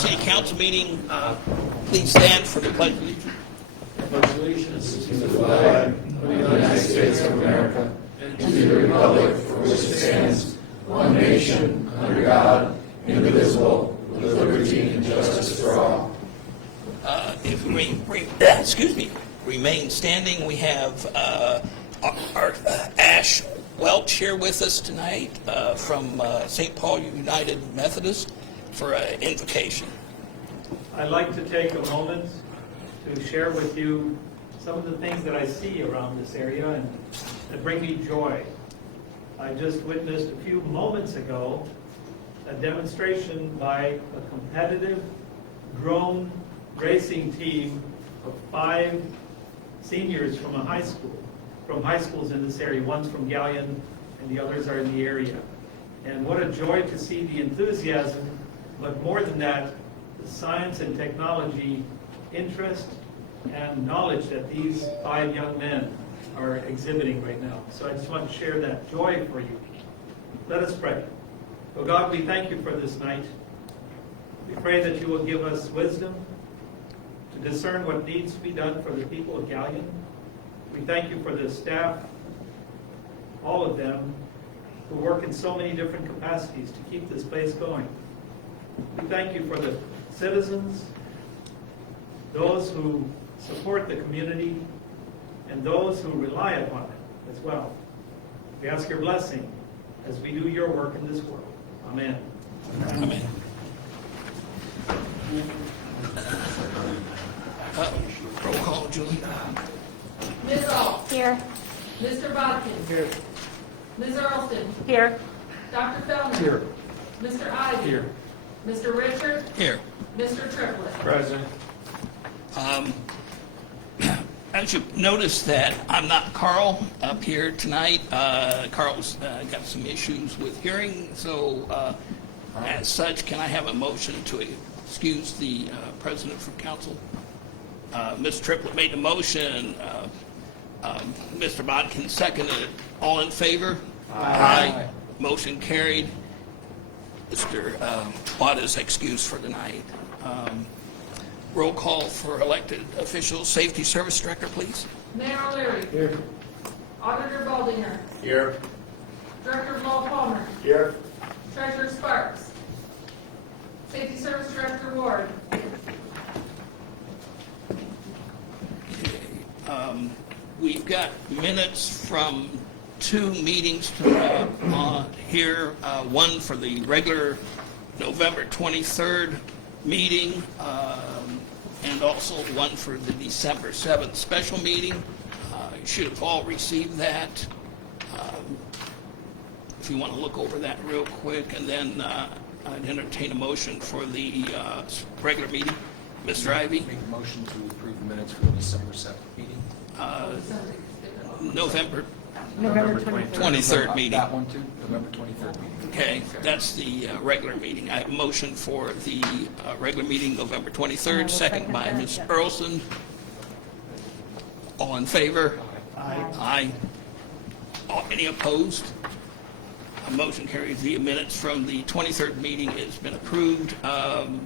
City Council meeting. Please stand for the pledge of allegiance. Pledge allegiance to the flag of the United States of America and to the republic for which it stands, one nation, under God, indivisible, with liberty and justice for all. If we remain standing, we have our Ash Welch here with us tonight from St. Paul United Methodist for an invocation. I'd like to take a moment to share with you some of the things that I see around this area and that bring me joy. I just witnessed a few moments ago a demonstration by a competitive drone racing team of 5 seniors from high schools in this area. One's from Gallion and the others are in the area. And what a joy to see the enthusiasm, but more than that, the science and technology interest and knowledge that these 5 young men are exhibiting right now. So I just want to share that joy for you. Let us pray. Oh God, we thank you for this night. We pray that you will give us wisdom to discern what needs to be done for the people of Gallion. We thank you for the staff, all of them, who work in so many different capacities to keep this place going. We thank you for the citizens, those who support the community, and those who rely upon it as well. We ask your blessing as we do your work in this world. Amen. Amen. Roll call, Julie. Ms. Ault. Here. Mr. Bodkin. Here. Ms. Earlston. Here. Dr. Fellner. Here. Mr. Ivy. Here. Mr. Richard. Here. Mr. Triplett. Present. As you notice that I'm not Carl up here tonight. Carl's got some issues with hearing, so as such, can I have a motion to excuse the president from council? Ms. Triplett made the motion. Mr. Bodkin seconded it. All in favor? Aye. Motion carried. Mr. Watt is excused for tonight. Roll call for elected officials. Safety Service Director, please. Mayor O'Leary. Here. Auditor Baldinger. Here. Director of Law Palmer. Here. Treasurer Sparks. Safety Service Director Ward. We've got minutes from 2 meetings here, one for the regular November 23rd meeting, and also one for the December 7th special meeting. You should have all received that. If you want to look over that real quick, and then I'd entertain a motion for the regular meeting. Mr. Ivy? Make a motion to approve the minutes for the December 7th meeting. November November 23rd. 23rd meeting. That one too, November 23rd meeting. Okay, that's the regular meeting. I have a motion for the regular meeting, November 23rd, second by Ms. Earlston. All in favor? Aye. Any opposed? A motion carries. The minutes from the 23rd meeting has been approved.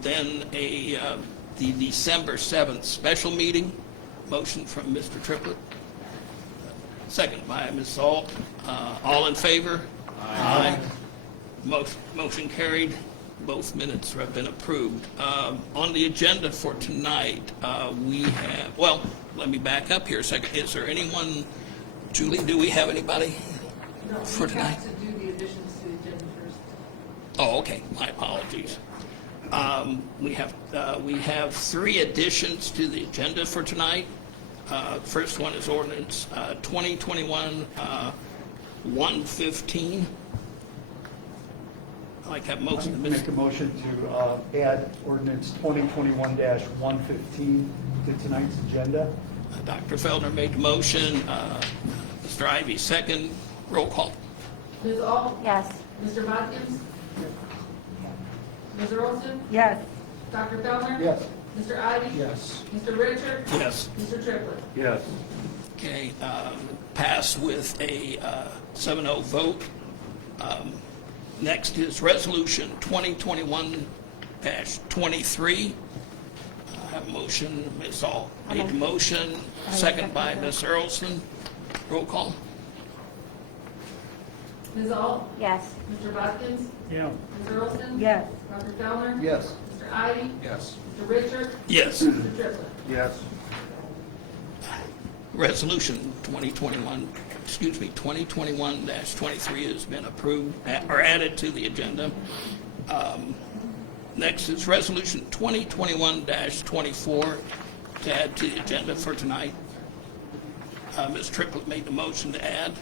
Then the December 7th special meeting, motion from Mr. Triplett, second by Ms. Ault. All in favor? Aye. Motion carried. Both minutes have been approved. On the agenda for tonight, we have, well, let me back up here a second. Is there anyone, Julie, do we have anybody for tonight? We have to do the additions to the agenda first. Oh, okay. My apologies. We have 3 additions to the agenda for tonight. First one is ordinance 2021-115. I like that motion. Make a motion to add ordinance 2021-115 to tonight's agenda. Dr. Feldner made the motion. Mr. Ivy second. Roll call. Ms. Ault. Yes. Mr. Bodkin. Ms. Earlston. Yes. Dr. Fellner. Yes. Mr. Ivy. Yes. Mr. Richard. Yes. Mr. Triplett. Yes. Okay. Pass with a 7-0 vote. Next is resolution 2021 2021-23. I have a motion, Ms. Ault made the motion, second by Ms. Earlston. Roll call. Ms. Ault? Yes. Mr. Bodkins? Yeah. Ms. Earlston? Yes. Dr. Fellner? Yes. Mr. Ivy? Yes. Mr. Richard? Yes. Mr. Triplett? Yes. Resolution 2021-23 has been approved or added to the agenda. Next is Resolution 2021-24 to add to the agenda for tonight. Ms. Triplett made the motion to add.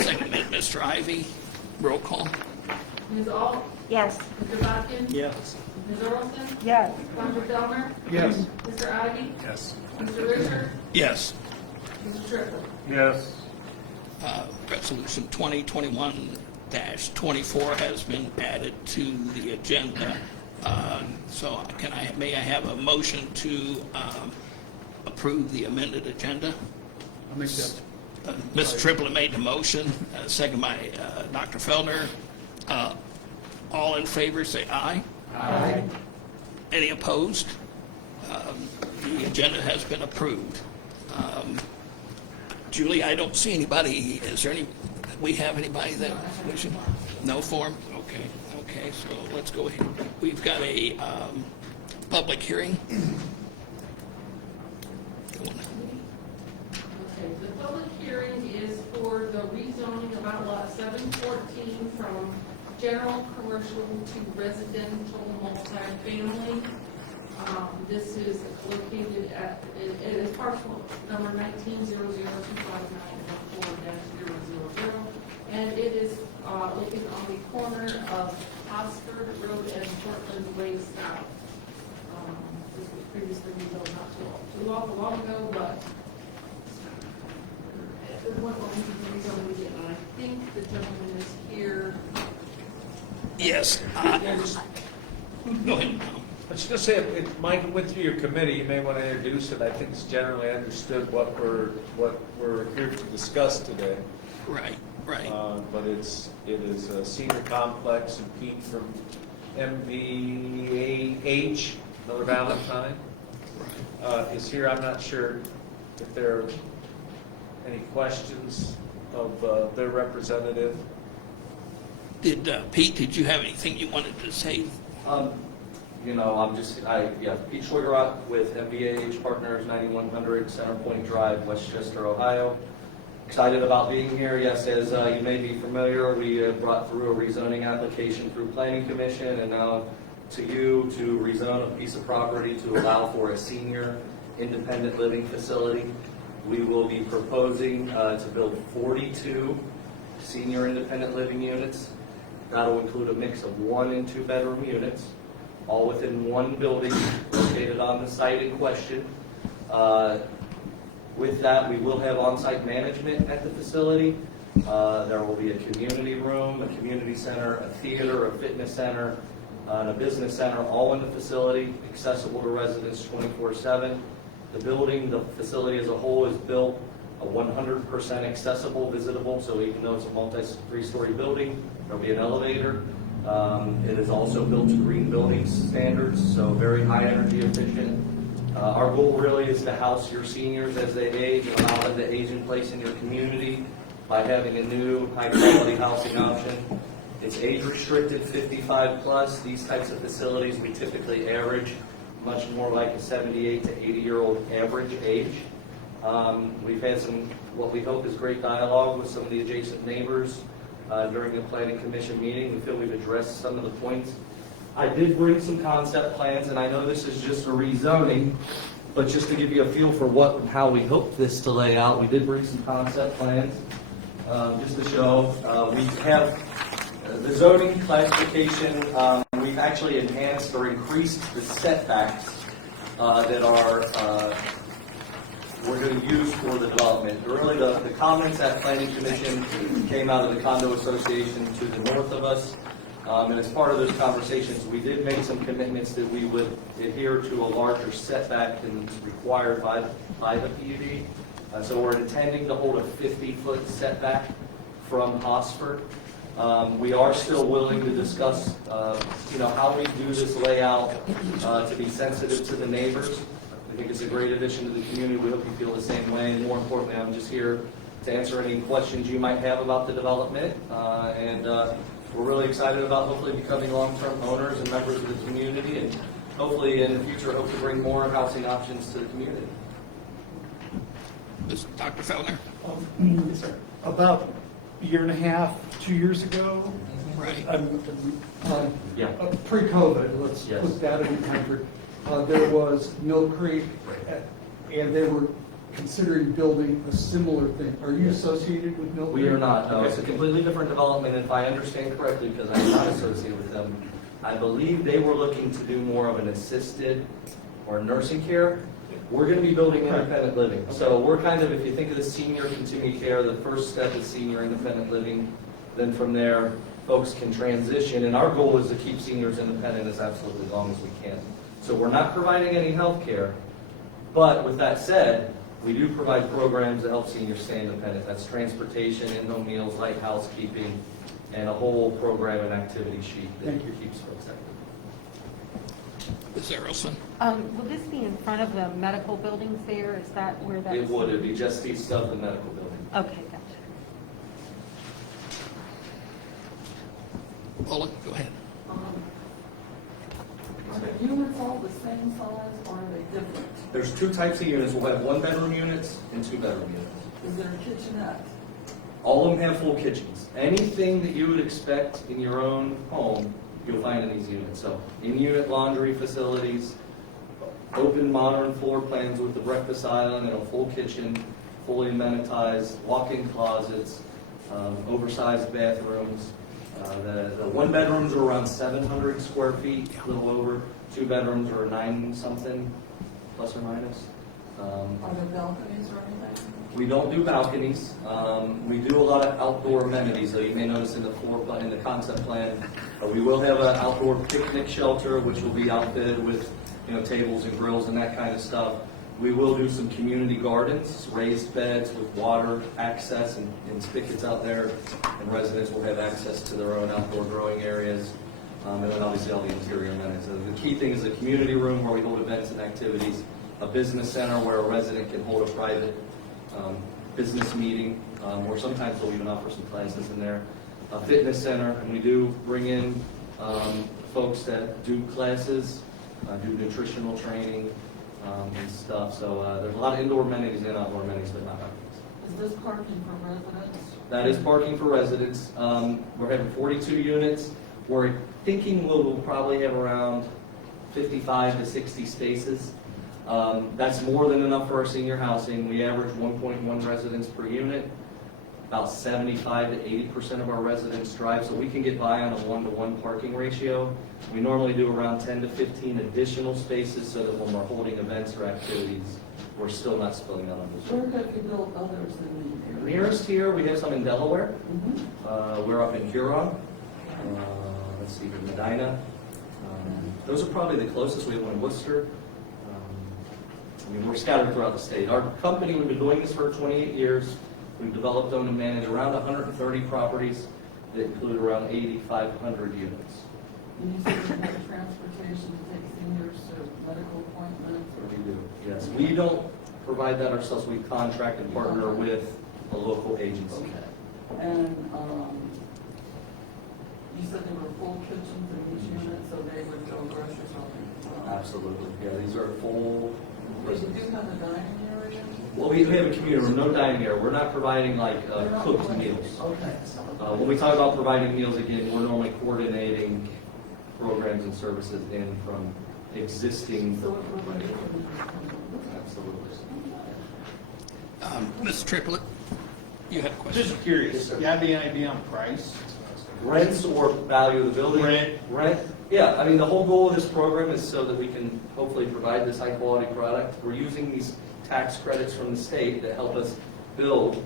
Second, Mr. Ivy. Roll call. Ms. Ault? Yes. Mr. Bodkins? Yes. Ms. Earlston? Yes. Dr. Fellner? Yes. Mr. Ivy? Yes. Mr. Richard? Yes. Mr. Triplett? Yes. Resolution 2021-24 has been added to the agenda. So may I have a motion to approve the amended agenda? I'll make that. Mr. Triplett made the motion, second by Dr. Fellner. All in favor, say aye. Aye. Any opposed? The agenda has been approved. Julie, I don't see anybody. Is there any, we have anybody that wishing? No form? Okay, so let's go ahead. We've got a public hearing. Okay, the public hearing is for the rezoning of outlot 714 from general commercial to residential multifamily. This is located at, it is parcel number 1900259140-000, and it is located on the corner of Osford Road and Portland Way South. This was previously rezoned not too long ago, but what we did, and I think the gentleman is here. I Yes. Go ahead. was just saying, if Mike went through your committee, you may want to introduce it. I think it's generally understood what we're here to discuss today. Right. But it is a senior complex, and Pete from MVH, Miller Valentine, is here. I'm not sure if there are any questions of their representative. Pete, did you have anything you wanted to say? Pete Schwigerock with MVH Partners, 9100 Center Point Drive, Westchester, Ohio. Excited about being here. Yes, as you may be familiar, we brought through a rezoning application through Planning Commission, and now to you to rezone a piece of property to allow for a senior independent living facility. We will be proposing to build 42 senior independent living units. That'll include a mix of 1 and 2 bedroom units, all within one building located on the site in question. With that, we will have on-site management at the facility. There will be a community room, a community center, a theater, a fitness center, and a business center, all in the facility, accessible to residents 24/7. The facility as a whole is built 100% accessible, visitable, so even though it's a three-story building, there'll be an elevator. It is also built to green building standards, so very high energy efficient. Our goal really is to house your seniors as they age and allow them to age in place in your community by having a new high-quality housing option. It's age restricted, 55 plus. These types of facilities we typically average much more like a 78 to 80-year-old average age. We've had some, what we hope is great dialogue with some of the adjacent neighbors during the Planning Commission meeting. We feel we've addressed some of the points. I did bring some concept plans, and I know this is just a rezoning, but just to give you a feel for what and how we hope this to lay out, we did bring some concept plans just to show. We have the zoning classification. We've actually enhanced or increased the setbacks that we're going to use for the development. Really, the comments at Planning Commission came out of the condo association to the north of us. And as part of those conversations, we did make some commitments that we would adhere to a larger setback than is required by the PUD. So we're intending to hold a 50-foot setback from Osford. We are still willing to discuss, how we do this layout to be sensitive to the neighbors. I think it's a great addition to the community. We hope you feel the same way. And more importantly, I'm just here to answer any questions you might have about the development. We're really excited about hopefully becoming long-term owners and members of the community, and hopefully in the future hope to bring more housing options to the community. Dr. Fellner? Yes, sir. About a year and a half, 2 years ago, Right. Yeah. Pre-COVID, let's Yes. put that in context. There was Mill Creek, and they were considering building a similar thing. Are you associated with Mill Creek? We are not, no. It's a Okay. completely different development, if I understand correctly, because I'm not associated with them. I believe they were looking to do more of an assisted or nursing care. We're going to be building independent living. So we're kind of, if you think of the senior continued care, the first step is senior independent living. Then from there, folks can transition, and our goal is to keep seniors independent as absolutely long as we can. So we're not providing any health care, but with that said, we do provide programs that help seniors stay independent. That's transportation, in-home meals, light housekeeping, and a whole program and activity sheet that Thank you. keeps folks active. Ms. Errolson? Will this be in front of the medical buildings there? Is that where that's? It would, it'd be just east of the medical building. Okay, gotcha. Paula, go ahead. Are the units all the same size or are they different? There's two types of units. We'll have one-bedroom units and two-bedroom units. Is there a kitchenette? All of them have full kitchens. Anything that you would expect in your own home, you'll find in these units. So in-unit laundry facilities, open modern floor plans with the breakfast island and a full kitchen, fully amenitized, walk-in closets, oversized bathrooms. The one bedrooms are around 700 square feet, a little over. Two bedrooms are 9-something, plus or minus. Are there balconies or anything? We don't do balconies. We do a lot of outdoor amenities, though you may notice in the floor plan, in the concept plan, we will have an outdoor picnic shelter, which will be outfitted with, tables and grills and that kind of stuff. We will do some community gardens, raised beds with water access and spigots out there, and residents will have access to their own outdoor growing areas. And then obviously all the interior amenities. So the key thing is a community room where we hold events and activities, a business center where a resident can hold a private business meeting, or sometimes we'll even offer some classes in there. A fitness center, and we do bring in folks that do classes, do nutritional training and stuff. So there's a lot of indoor amenities and outdoor amenities, but not outdoors. Is this parking for residents? That is parking for residents. We're having 42 units. We're thinking we'll probably have around 55 to 60 spaces. That's more than enough for our senior housing. We average 1.1 residents per unit. About 75 to 80% of our residents drive, so we can get by on a 1-to-1 parking ratio. We normally do around 10 to 15 additional spaces so that when we're holding events or activities, we're still not spilling out on the Where have you built others in the area? Nearest here, we have some in Delaware. We're up in Huron. Let's see, here, Medina. Those are probably the closest. We have one in Worcester. We're scattered throughout the state. Our company, we've been doing this for 28 years. We've developed, owned, and managed around 130 properties that include around 8,500 units. And you said you have transportation to take seniors to medical appointments or? We do, yes. We don't provide that ourselves. We contract and partner with a local agency. Okay. And you said there were full kitchens in each unit, so they would go grocery shopping as well? Absolutely. Yeah, these are full. But you do have a dining area? Well, we have a community room, no dining area. We're not providing like They're not cooked providing- meals. Okay. When we talk about providing meals, again, we're normally coordinating programs and services in from existing. So it would be. Absolutely. Ms. Triplett, you had a question? Just curious, Yes, sir. you have any idea on price? Rents or value of the building? Rent. Yeah, I mean, the whole goal of this program is so that we can hopefully provide this high-quality product. We're using these tax credits from the state that help us build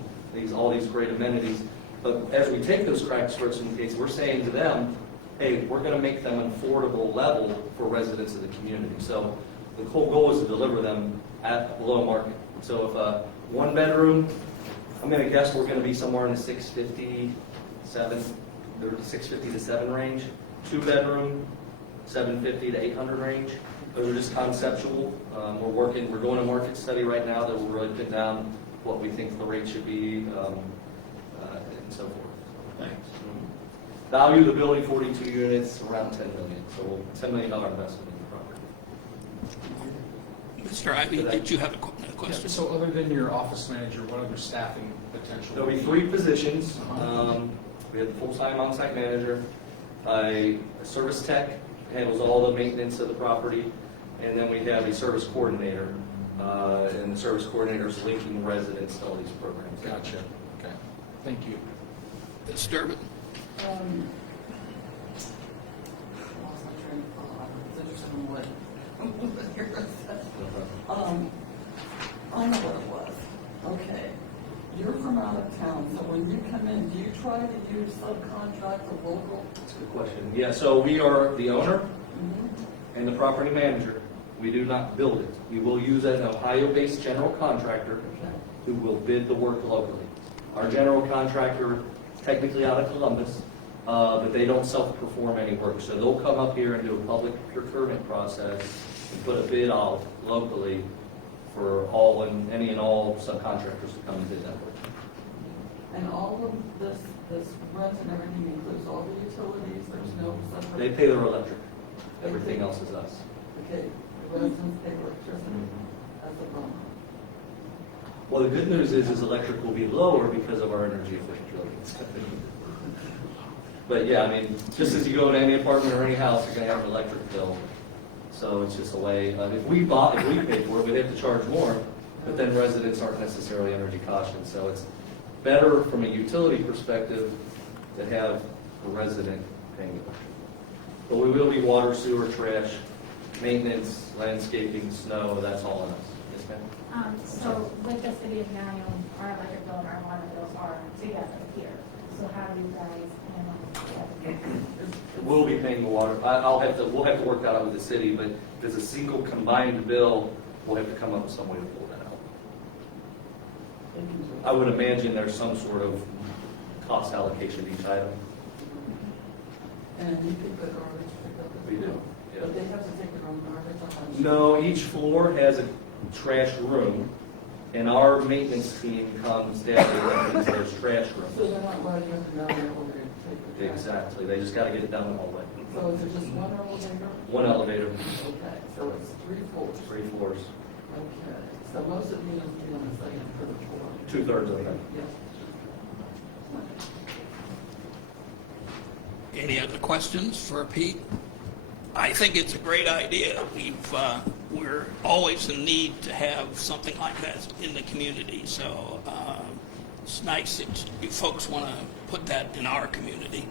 all these great amenities. But as we take those tax credits in the case, we're saying to them, hey, we're going to make them an affordable level for residents of the community. So the whole goal is to deliver them at below market. So if a one bedroom, I'm going to guess we're going to be somewhere in the 650, 7 They're the 650 to 7 range. 2-bedroom, 750 to 800 range. Those are just conceptual. We're doing a market study right now that will really pin down what we think the rate should be, and so forth. Thanks. Value of the building, 42 units, around $10 million. So $10 million investment in the property. Mr. Ivy, did you have a question? So other than your office manager, what other staffing potential? There'll be 3 positions. We have a full-time on-site manager, a service tech, handles all the maintenance of the property, and then we have a service coordinator, and the service coordinator is linking the residents to all these programs. Gotcha. Okay. Thank you. Ms. Durbin? Lost my train of thought. I was interested in what you're going to say. I know what it was. Okay. You're from out of town, so when you come in, do you try to use subcontract or local? That's a good question. Yeah, so we are the owner and the property manager. We do not build it. We will use an Ohio-based general contractor who will bid the work locally. Our general contractor is technically out of Columbus, but they don't self-perform any work. So they'll come up here and do a public procurement process and put a bid out locally for any and all subcontractors to come and bid that work. And all of this rent and everything includes all the utilities, there's no separate? They pay their electric. Everything else is us. Okay, the residents pay electricity as a bummer. Well, the good news is electric will be lower because of our energy efficient buildings. But yeah, I mean, just as you go in any apartment or any house, you're gonna have an electric bill. So it's just a way, if we pay for it, we'd have to charge more, but then residents aren't necessarily energy cautious. So it's better from a utility perspective to have a resident paying it. But we will be water, sewer, trash, maintenance, landscaping, snow, that's all on us. Yes, ma'am? So with the city of Marion, our electric bill and our water bills are together here. So how do you guys handle that? We'll be paying the water. We'll have to work that out with the city, but if it's a single combined bill, we'll have to come up with some way to pull that out. I would imagine there's some sort of cost allocation to each item. And you pick the garbage, pick up the... We do, yeah. But they have to take their own garbage on that? No, each floor has a trash room, and our maintenance team comes down and empties those trash So rooms. they're not riding up and down the elevator to take the trash? Exactly, they just gotta get it down the hallway. So is it just one elevator? One elevator, Okay, so it's 3 floors? 3 floors, Okay, so most of the units be on the second or the floor? 2/3 of them. Yes. Any other questions for Pete? I think it's a great idea. We're always in need to have something like that in the community, so it's nice that you folks want to put that in our community.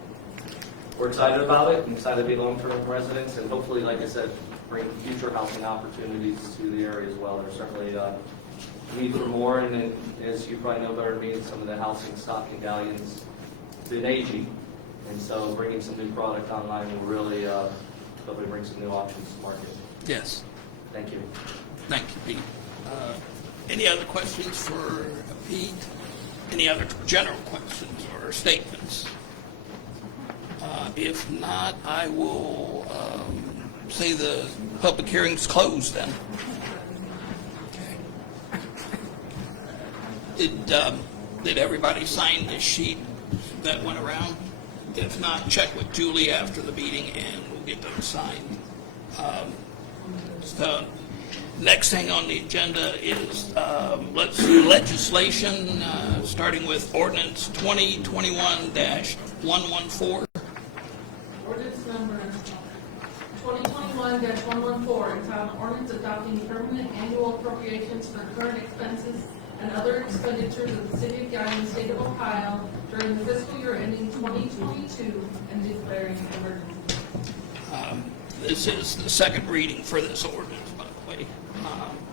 We're excited about it, and excited to be long-term residents, and hopefully, like I said, bring future housing opportunities to the area as well. There's certainly a need for more, and then, as you probably know better than me, some of the housing stock in Gallion's been aging, and so bringing some new product online will really hopefully bring some new options to market. Yes. Thank you. Thank you, Pete. Any other questions for Pete? Any other general questions or statements? If not, I will say the public hearing's closed then. Okay. Did everybody sign this sheet that went around? If not, check with Julie after the meeting and we'll get those signed. So, next thing on the agenda is legislation, starting with ordinance 2021-114. Ordinance number 2021-114, entitled ordinance adopting permanent annual appropriations for current expenses and other expenditures of the city of Guyan, state of Ohio during the fiscal year ending 2022 and declaring an emergency. This is the second reading for this ordinance, by the way.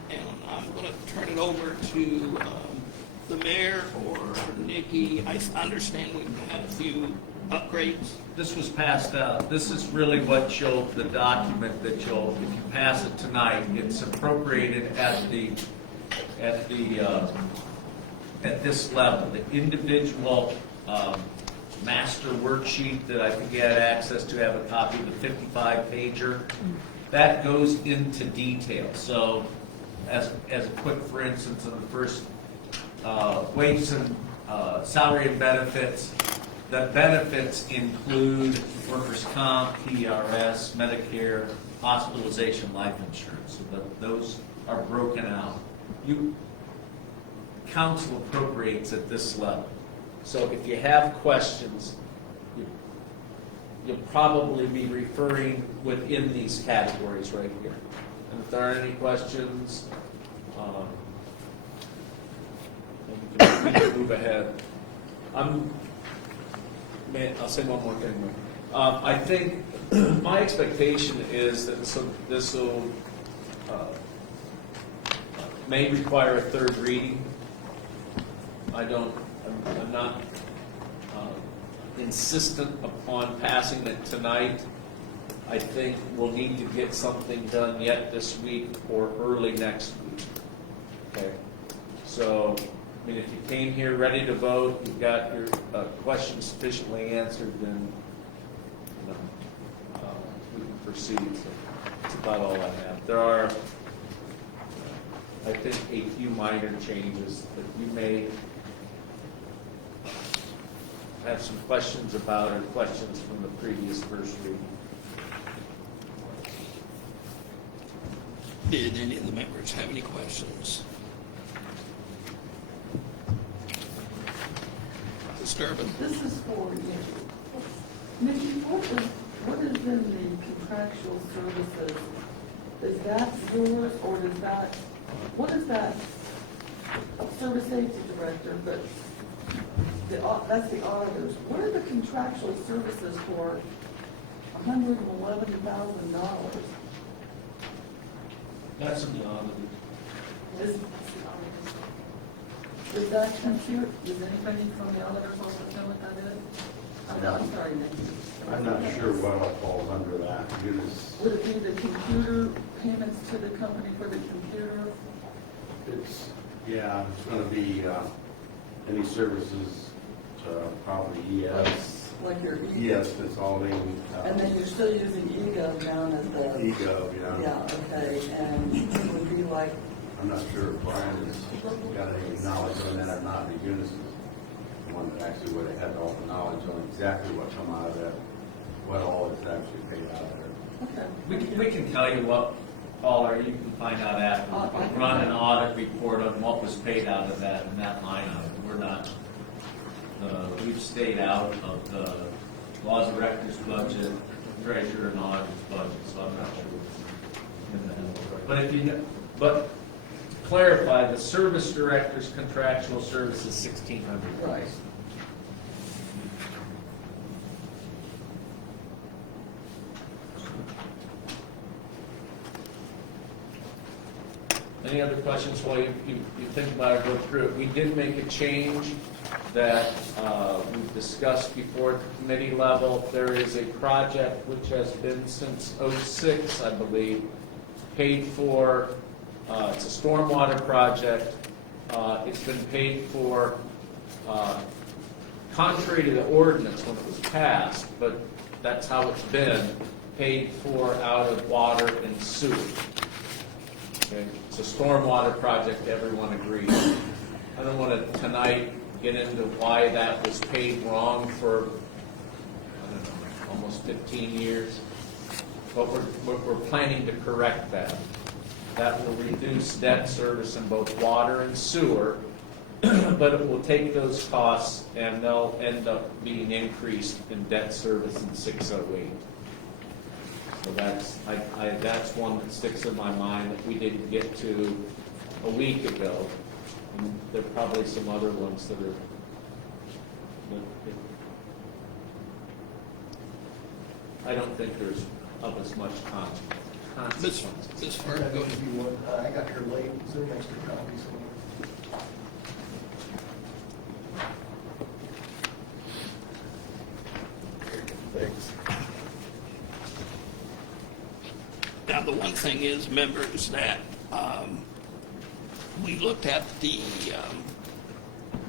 And I'm going to turn it over to the mayor or Nikki. I understand we've had a few upgrades. This was passed out. This is really what the document that if you pass it tonight, it's appropriated at this level. The individual master worksheet that I think you had access to, have a copy of the 55-pager. That goes into detail. So as a quick, for instance, in the first wages and salary and benefits, the benefits include workers' comp, PRS, Medicare, hospitalization, life insurance. So those are broken out. Council appropriates at this level. So if you have questions, you'll probably be referring within these categories right here. And if there are any questions, we can move ahead. I'll say one more thing. I think my expectation is that this will may require a third reading. I'm not insistent upon passing it tonight. I think we'll need to get something done yet this week or early next week. Okay. So, I mean, if you came here ready to vote, you've got your questions sufficiently answered, then we can proceed. So that's about all I have. There are, I think, a few minor changes that you may have some questions about, or questions from the previous first reading. Did any of the members have any questions? Disturbing. This is for you. Nikki, what is in the contractual services? Is that yours, or is that, what is that? Service safety director, but that's the auditors. What are the contractual services for $111,000? That's in the audit. Does that compute? Does anybody from the auditors also know what that is? I'm sorry, Nikki. I'm not sure what all falls under that. Would it be the computer payments to the company for the computer? It's going to be any services to probably ES. Like your ES consulting. And then you're still using eGov down at the... eGov, yeah. Yeah, okay, and it would be like... I'm not sure if Brian has got any knowledge on that or not. The Unis is the one that actually would have had all the knowledge on exactly what come out of that, what all is actually paid out of there. Okay. We can tell you what, Paul, or you can find out after. We can run an audit report on what was paid out of that in that line item. We're not, we've stayed out of the laws of records budget, treasurer and auditor's budget, so I'm not sure what's in that. But if you know, but to clarify, the service director's contractual service is $1,600. Right. Any other questions while you think about it, go through it? We did make a change that we've discussed before at the committee level. There is a project which has been since '06, I believe, paid for. It's a stormwater project. It's been paid for, contrary to the ordinance when it was passed, but that's how it's been, paid for out of water and sewer. Okay. It's a stormwater project, everyone agrees. I don't want to tonight get into why that was paid wrong for, I don't know, almost 15 years. But we're planning to correct that. That will reduce debt service in both water and sewer, but it will take those costs and they'll end up being increased in debt service in 608. So that's one that sticks in my mind that we didn't get to a week ago. And there are probably some other ones that are. I don't think there's of as much consequence. This far, go ahead. I got here late, is there extra copies? Thanks. Now, the one thing is, members, that we looked at the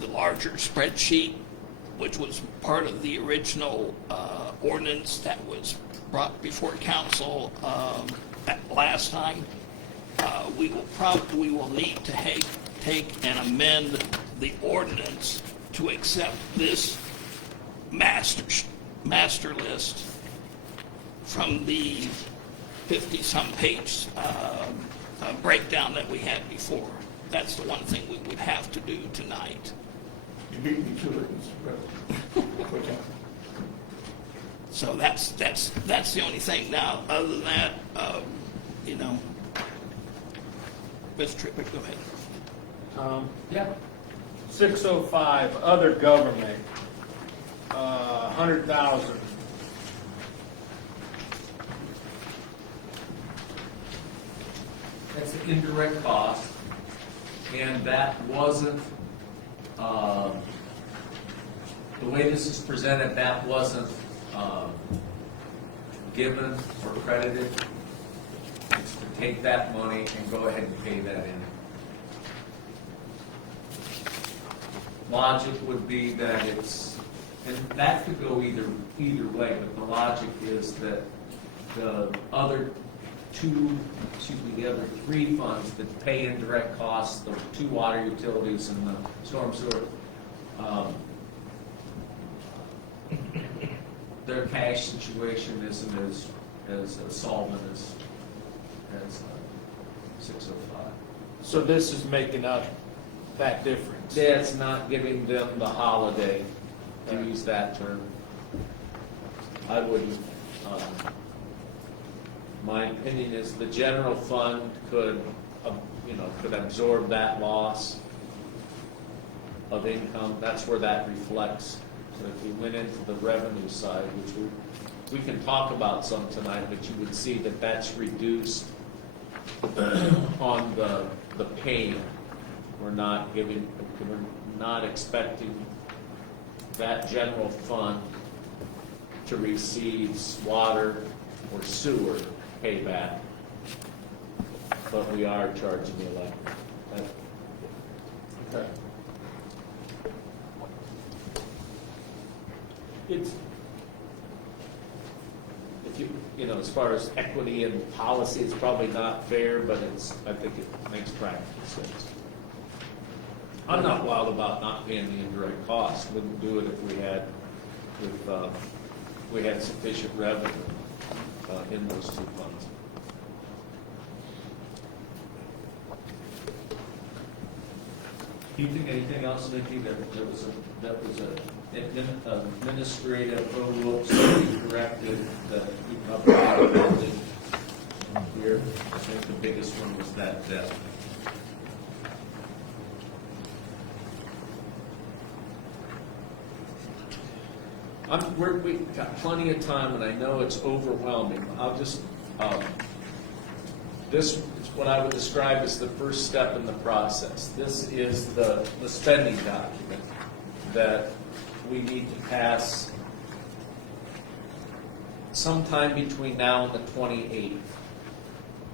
larger spreadsheet which was part of the original ordinance that was brought before council at last time. We will need to take and amend the ordinance to accept this master list from the 50-some page breakdown that we had before. That's the one thing we would have to do tonight. You beat me to it, Mr. President. So that's the only thing. Now, other than that, Ms. Trippett, go ahead. Yeah. 605, other government, 100,000. That's an indirect cost, and that wasn't, the way this is presented, that wasn't given or credited. It's to take that money and go ahead and pay that in. Logic would be that it's, and that could go either way, but the logic is that the other the other three funds that pay indirect costs, the 2 water utilities and the storm sewer, their cash situation isn't as solvent as 605. So this is making up that difference. That's not giving them the holiday, to use that term. I wouldn't, my opinion is the general fund could absorb that loss of income. That's where that reflects. So if you went into the revenue side, which we can talk about some tonight, but you would see that that's reduced on the paying. We're not expecting that general fund to receive water or sewer payback, but we are charging the electric. Okay. It's, if as far as equity and policy, it's probably not fair, but I think it makes practical sense. I'm not wild about not paying the indirect cost. Wouldn't do it if we had sufficient revenue in those 2 funds. Do you think anything else, Nikki, that was an administrative overlook that we corrected that we covered here? I think the biggest one was that debt. We've got plenty of time, and I know it's overwhelming. I'll just, this is what I would describe as the first step in the process. This is the spending document that we need to pass sometime between now and the 28th.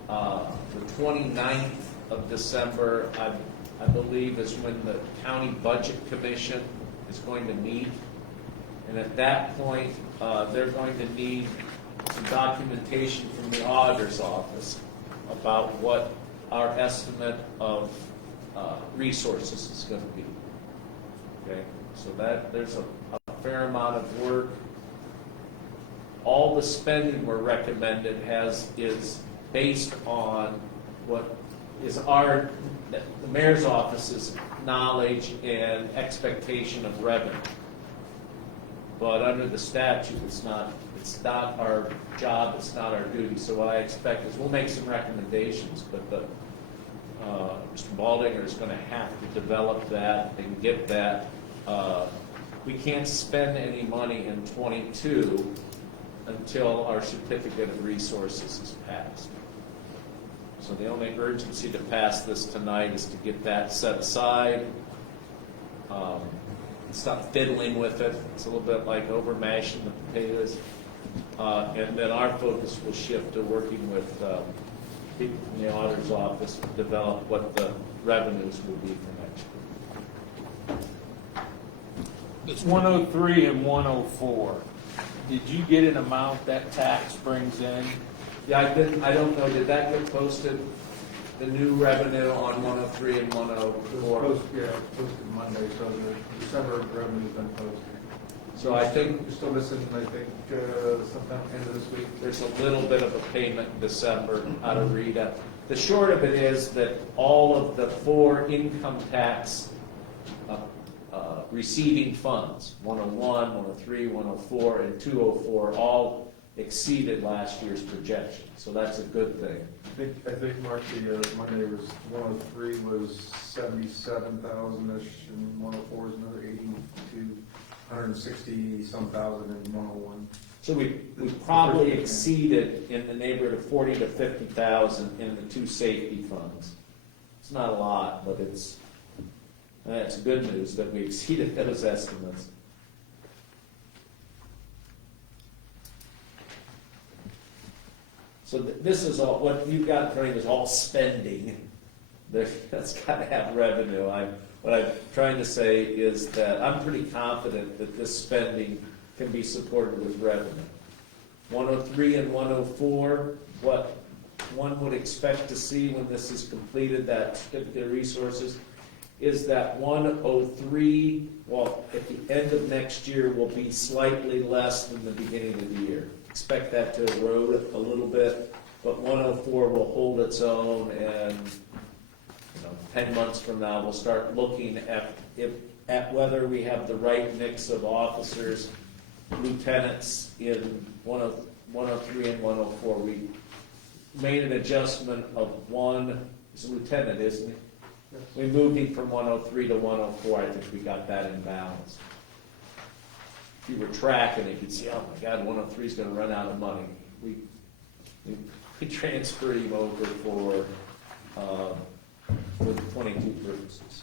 The 29th of December, I believe, is when the County Budget Commission is going to meet. And at that point, they're going to need some documentation from the auditor's office about what our estimate of resources is going to be. Okay, so that there's a fair amount of work. All the spending we're recommended is based on what is the mayor's office's knowledge and expectation of revenue. But under the statute, it's not our job, it's not our duty. So what I expect is we'll make some recommendations, but Mr. Baldinger is going to have to develop that and get that. We can't spend any money in 22 until our certificate of resources is passed. So the only urgency to pass this tonight is to get that set aside. Stop fiddling with it. It's a little bit like over mashing the potatoes. And then our focus will shift to working with people from the auditor's office to develop what the revenues will be for next year. Mr. 103 and 104, did you get an amount that tax brings in? Yeah, I don't know, did that get posted, the new revenue on 103 and 104? Yeah, posted Monday, so the December revenue's been posted. So I think You're still missing, I think, sometime end of this week. there's a little bit of a payment in December out of Rita. The short of it is that all of the 4 income tax receiving funds, 101, 103, 104, and 204, all exceeded last year's projection. So that's a good thing. I think, Mark, the Monday was, 103 was 77,000-ish, and 104 is another 82, 160-some thousand, and 101. So we probably exceeded in the neighborhood of 40 to 50,000 in the 2 safety funds. It's not a lot, but it's good news that we exceeded those estimates. So this is all, what you've got in front of you is all spending. That's got to have revenue. What I'm trying to say is that I'm pretty confident that this spending can be supported with revenue. 103 and 104, what one would expect to see when this is completed, that certificate of resources, is that 103, well, at the end of next year will be slightly less than the beginning of the year. Expect that to erode a little bit, but 104 will hold its own, and 10 months from now we'll start looking at whether we have the right mix of officers, lieutenants in 103 and 104. We made an adjustment of one, he's a lieutenant, isn't he? Yes. We moved him from 103 to 104. I think we got that in balance. If you were tracking it, you'd see, oh my God, 103 is going to run out of money. We transferred him over for 22 purposes.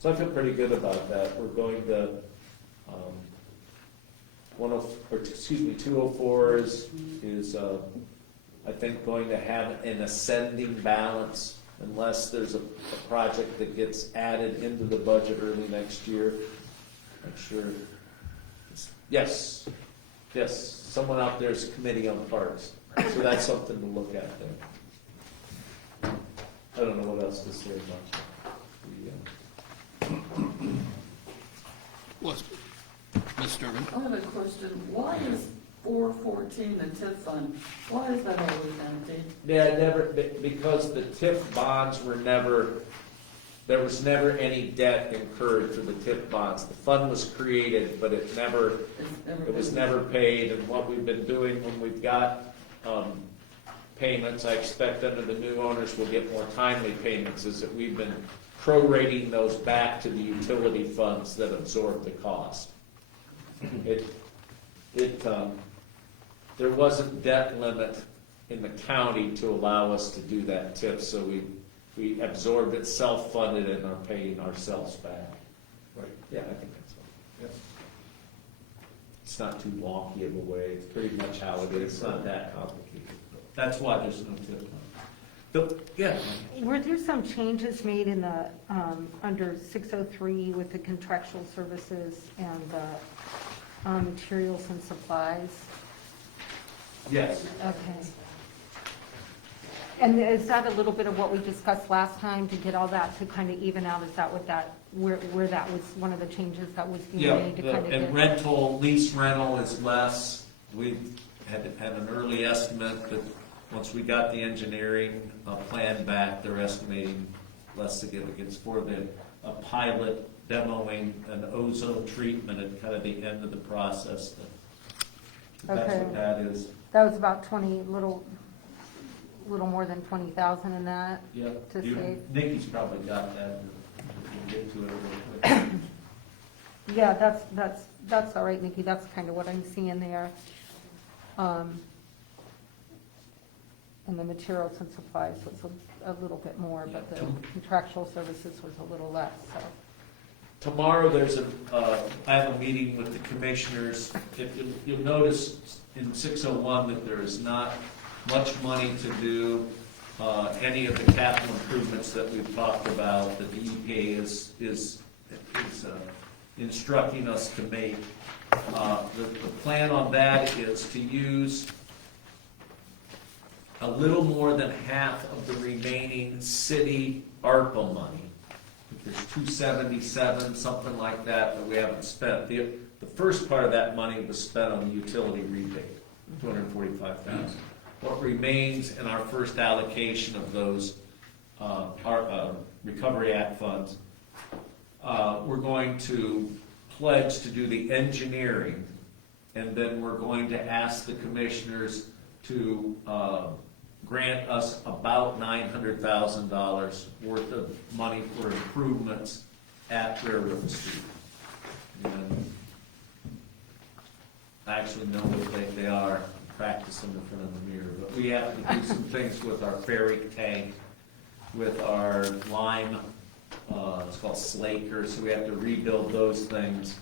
So I feel pretty good about that. We're going to 204 is I think going to have an ascending balance unless there's a project that gets added into the budget early next year. I'm sure. Yes, someone out there is a committee on parks, so that's something to look at there. I don't know what else to say about Was Ms. Durbin? I have a question. Why is 414, the TIF fund, why is that always empty? Yeah, because the TIF bonds were never, there was never any debt incurred for the TIF bonds. The fund was created, but it was never paid. And what we've been doing when we've got payments, I expect under the new owners we'll get more timely payments, is that we've been prorating those back to the utility funds that absorb the cost. There wasn't debt limit in the county to allow us to do that TIF, so we absorbed it, self-funded, and are paying ourselves back. Right. Yeah, I think that's all. Yep. It's not too wonky of a way. It's pretty much how it is. It's not that complicated. That's why there's no TIF. Yeah. Were there some changes made in the, under 603 with the contractual services and the materials and supplies? Yes. Okay. And is that a little bit of what we discussed last time to get all that to kind of even out? Is that what that, where that was one of the changes that was being made to kind of get? And rental, lease rental is less. We had an early estimate that once we got the engineering plan back, they're estimating less significance for a pilot demoing an ozone treatment at kind of the end of the process. That's Okay. what that is. That was about little more than 20,000 in that Yeah. to save. Nikki's probably got that. We'll get to it real quick. Yeah, that's all right, Nikki, that's kind of what I'm seeing there. And the materials and supplies was a little bit more, but the contractual services was a little less, so. Tomorrow, I have a meeting with the commissioners. You'll notice in 601 that there is not much money to do any of the capital improvements that we've talked about, that the EPA is instructing us to make. The plan on that is to use a little more than half of the remaining city ARPA money. There's 277, something like that, that we haven't spent. The first part of that money was spent on the utility rebate, 245,000. What remains in our first allocation of those Recovery Act funds, we're going to pledge to do the engineering, and then we're going to ask the commissioners to grant us about $900,000 worth of money for improvements at Railroad Street. And I actually know what they are, practice them in front of the mirror, but we have to do some things with our ferry tank, with our lime, it's called Slaker, so we have to rebuild those things.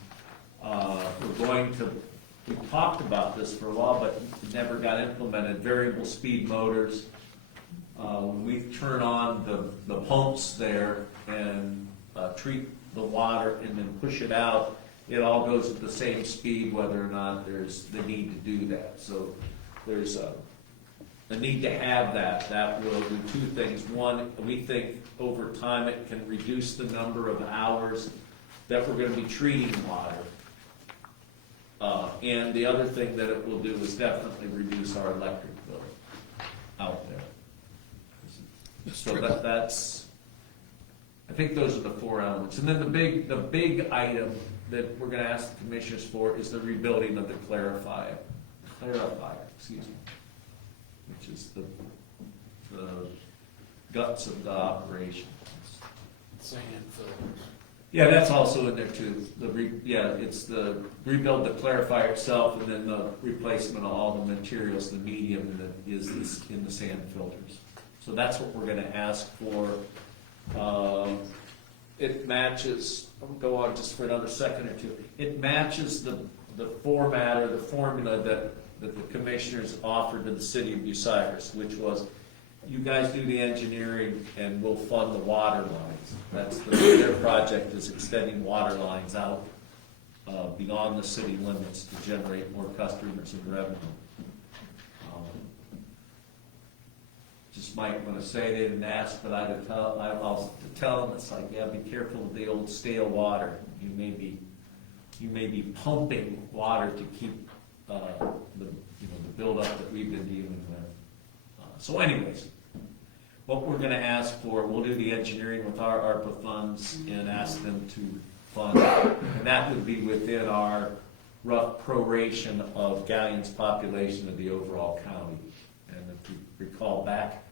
We talked about this for a while, but it never got implemented. Variable speed motors. When we turn on the pumps there and treat the water and then push it out, it all goes at the same speed, whether or not there's the need to do that. So there's a need to have that. That will do two things. One, we think over time it can reduce the number of hours that we're going to be treating water. And the other thing that it will do is definitely reduce our electric bill out there. So that's, I think those are the four elements. And then the big item that we're going to ask the commissioners for is the rebuilding of the clarifier, excuse me, which is the guts of the operation. Sand filters. Yeah, that's also in there too. It's the rebuild the clarifier itself, and then the replacement of all the materials, the medium that is in the sand filters. So that's what we're going to ask for. It matches. I'll go on just for another second or two. It matches the format or the formula that the commissioners offered to the city of Bucyrus, which was, you guys do the engineering and we'll fund the water lines. That's their project is extending water lines out beyond the city limits to generate more customers and revenue. Just might want to say they didn't ask, but I'll tell them, it's like, yeah, be careful of the old stale water. You may be pumping water to keep the buildup that we've been dealing with. So anyways, what we're going to ask for, we'll do the engineering with our ARPA funds and ask them to fund, and that would be within our rough proration of Gallion's population of the overall county. And if you recall back,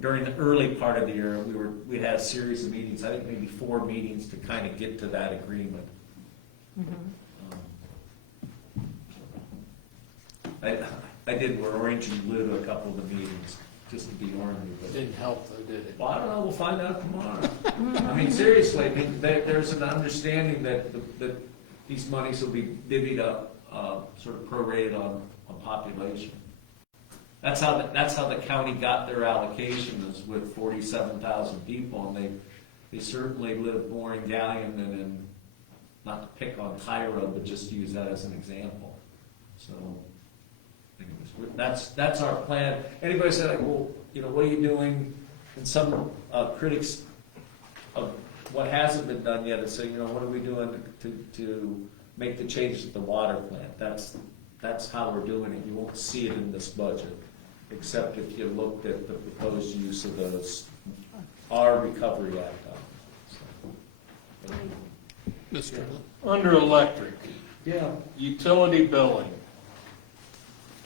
during the early part of the year, we had a series of meetings, I think maybe 4 meetings to kind of get to that agreement. I did orange and blue to a couple of the meetings, just to be ornery. It didn't help though, did it? Well, I don't know, we'll find out tomorrow. I mean, seriously, there's an understanding that these monies will be divvied up, sort of prorated on population. That's how the county got their allocation, is with 47,000 people, and they certainly live more in Gallion than in, not to pick on Cairo, but just to use that as an example. So, anyways, that's our plan. Anybody said, like, well, what are you doing? And some critics of what hasn't been done yet is saying, what are we doing to make the changes at the water plant? That's how we're doing it. You won't see it in this budget, except if you looked at the proposed use of our Recovery Act. Mr. Under electric, Yeah. utility billing,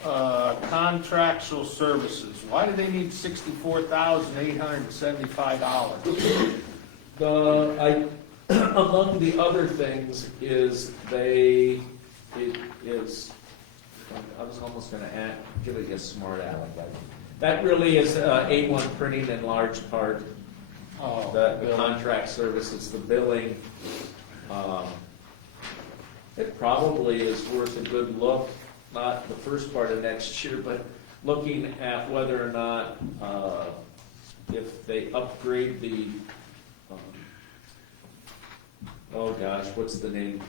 contractual services, why do they need $64,875? Among the other things is I was almost going to give it a smart aleck. That really is A1 printing in large part. The contract services, the billing. It probably is worth a good look, not the first part of next year, but looking at whether or not if they upgrade the oh gosh, what's the name?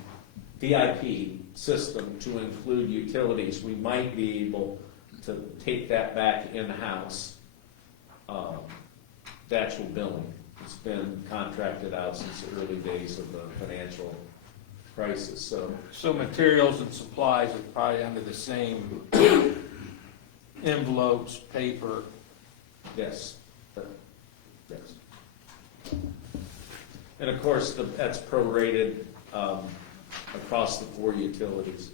DIP system to include utilities, we might be able to take that back in-house. The actual billing, it's been contracted out since the early days of the financial crisis, so. So materials and supplies are probably under the same envelopes, paper. Yes, yes. And of course, that's prorated across the 4 utilities.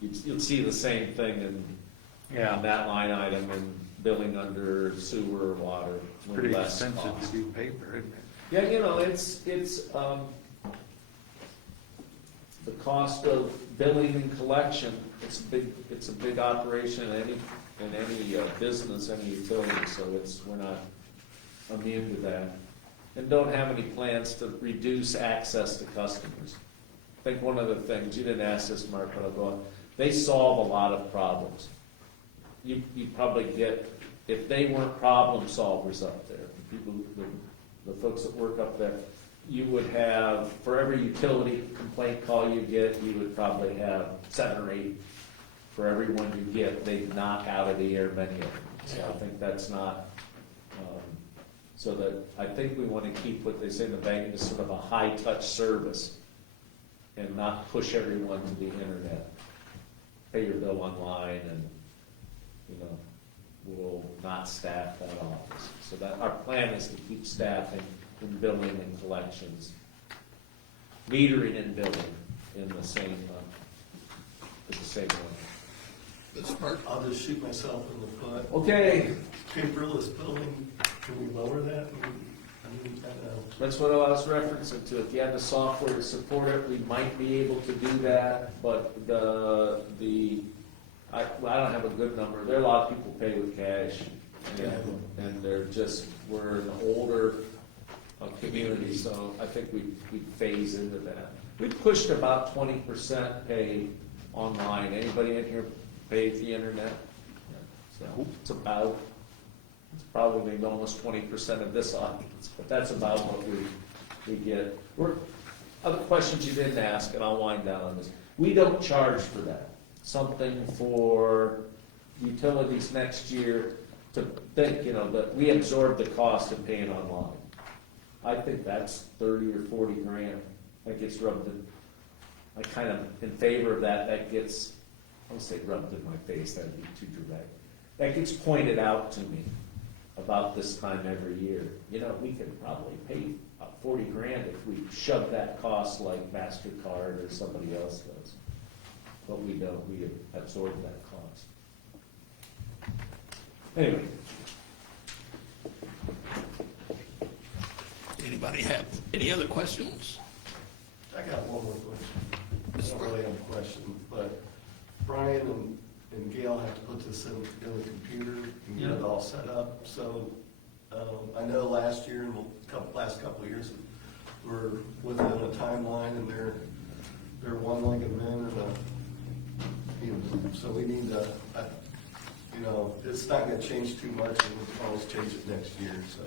You'll see the same thing in that line item in billing under sewer or water. with Pretty less expensive cost. to do paper, isn't it? Yeah, you know, it's the cost of billing and collection, it's a big operation in any business, any utility, so we're not immune to that. And don't have any plans to reduce access to customers. I think one of the things, you didn't ask this, Mark, but I'll go on, they solve a lot of problems. You probably get, if they weren't problem solvers up there, the folks that work up there, you would have, for every utility complaint call you get, you would probably have 7 or 8. For every one you get, they knock out of the air many of them. So I think that's not, so that, I think we want to keep what they say in the banking as sort of a high-touch service and not push everyone to the internet. Pay your bill online and, you know, we'll not staff that office. So that, our plan is to keep staffing in billing and collections, metering and billing in the same way. Mr. Park? I'll just shoot myself in the foot. Okay. Paperless billing, can we lower that? That's what I was referencing to. If you have the software to support it, we might be able to do that, but I don't have a good number. There are a lot of people pay with cash, and they're just, we're an older community, so I think we phase into that. We pushed about 20% pay online. Anybody in here pay the internet? So it's probably maybe almost 20% of this audience, but that's about what we get. Other questions you didn't ask, and I'll wind down on this. We don't charge for that. Something for utilities next year to think, you know, that we absorb the cost of paying online. I think that's 30 or 40 grand. That gets rubbed in. I kind of in favor of that. That gets, I would say rubbed in my face, that'd be too direct. That gets pointed out to me about this time every year. You know, we could probably pay 40 grand if we shove that cost like MasterCard or somebody else does. But we don't, we absorb that cost. Anyway. Anybody have any other questions? I got one more question. It's not really a question, but Brian and Gail have to put this in the computer and get it all set up. So I know last year and the last couple of years we're within a timeline, and they're one-legged men, and so we need to, you know, it's not going to change too much, and we can always change it next year. So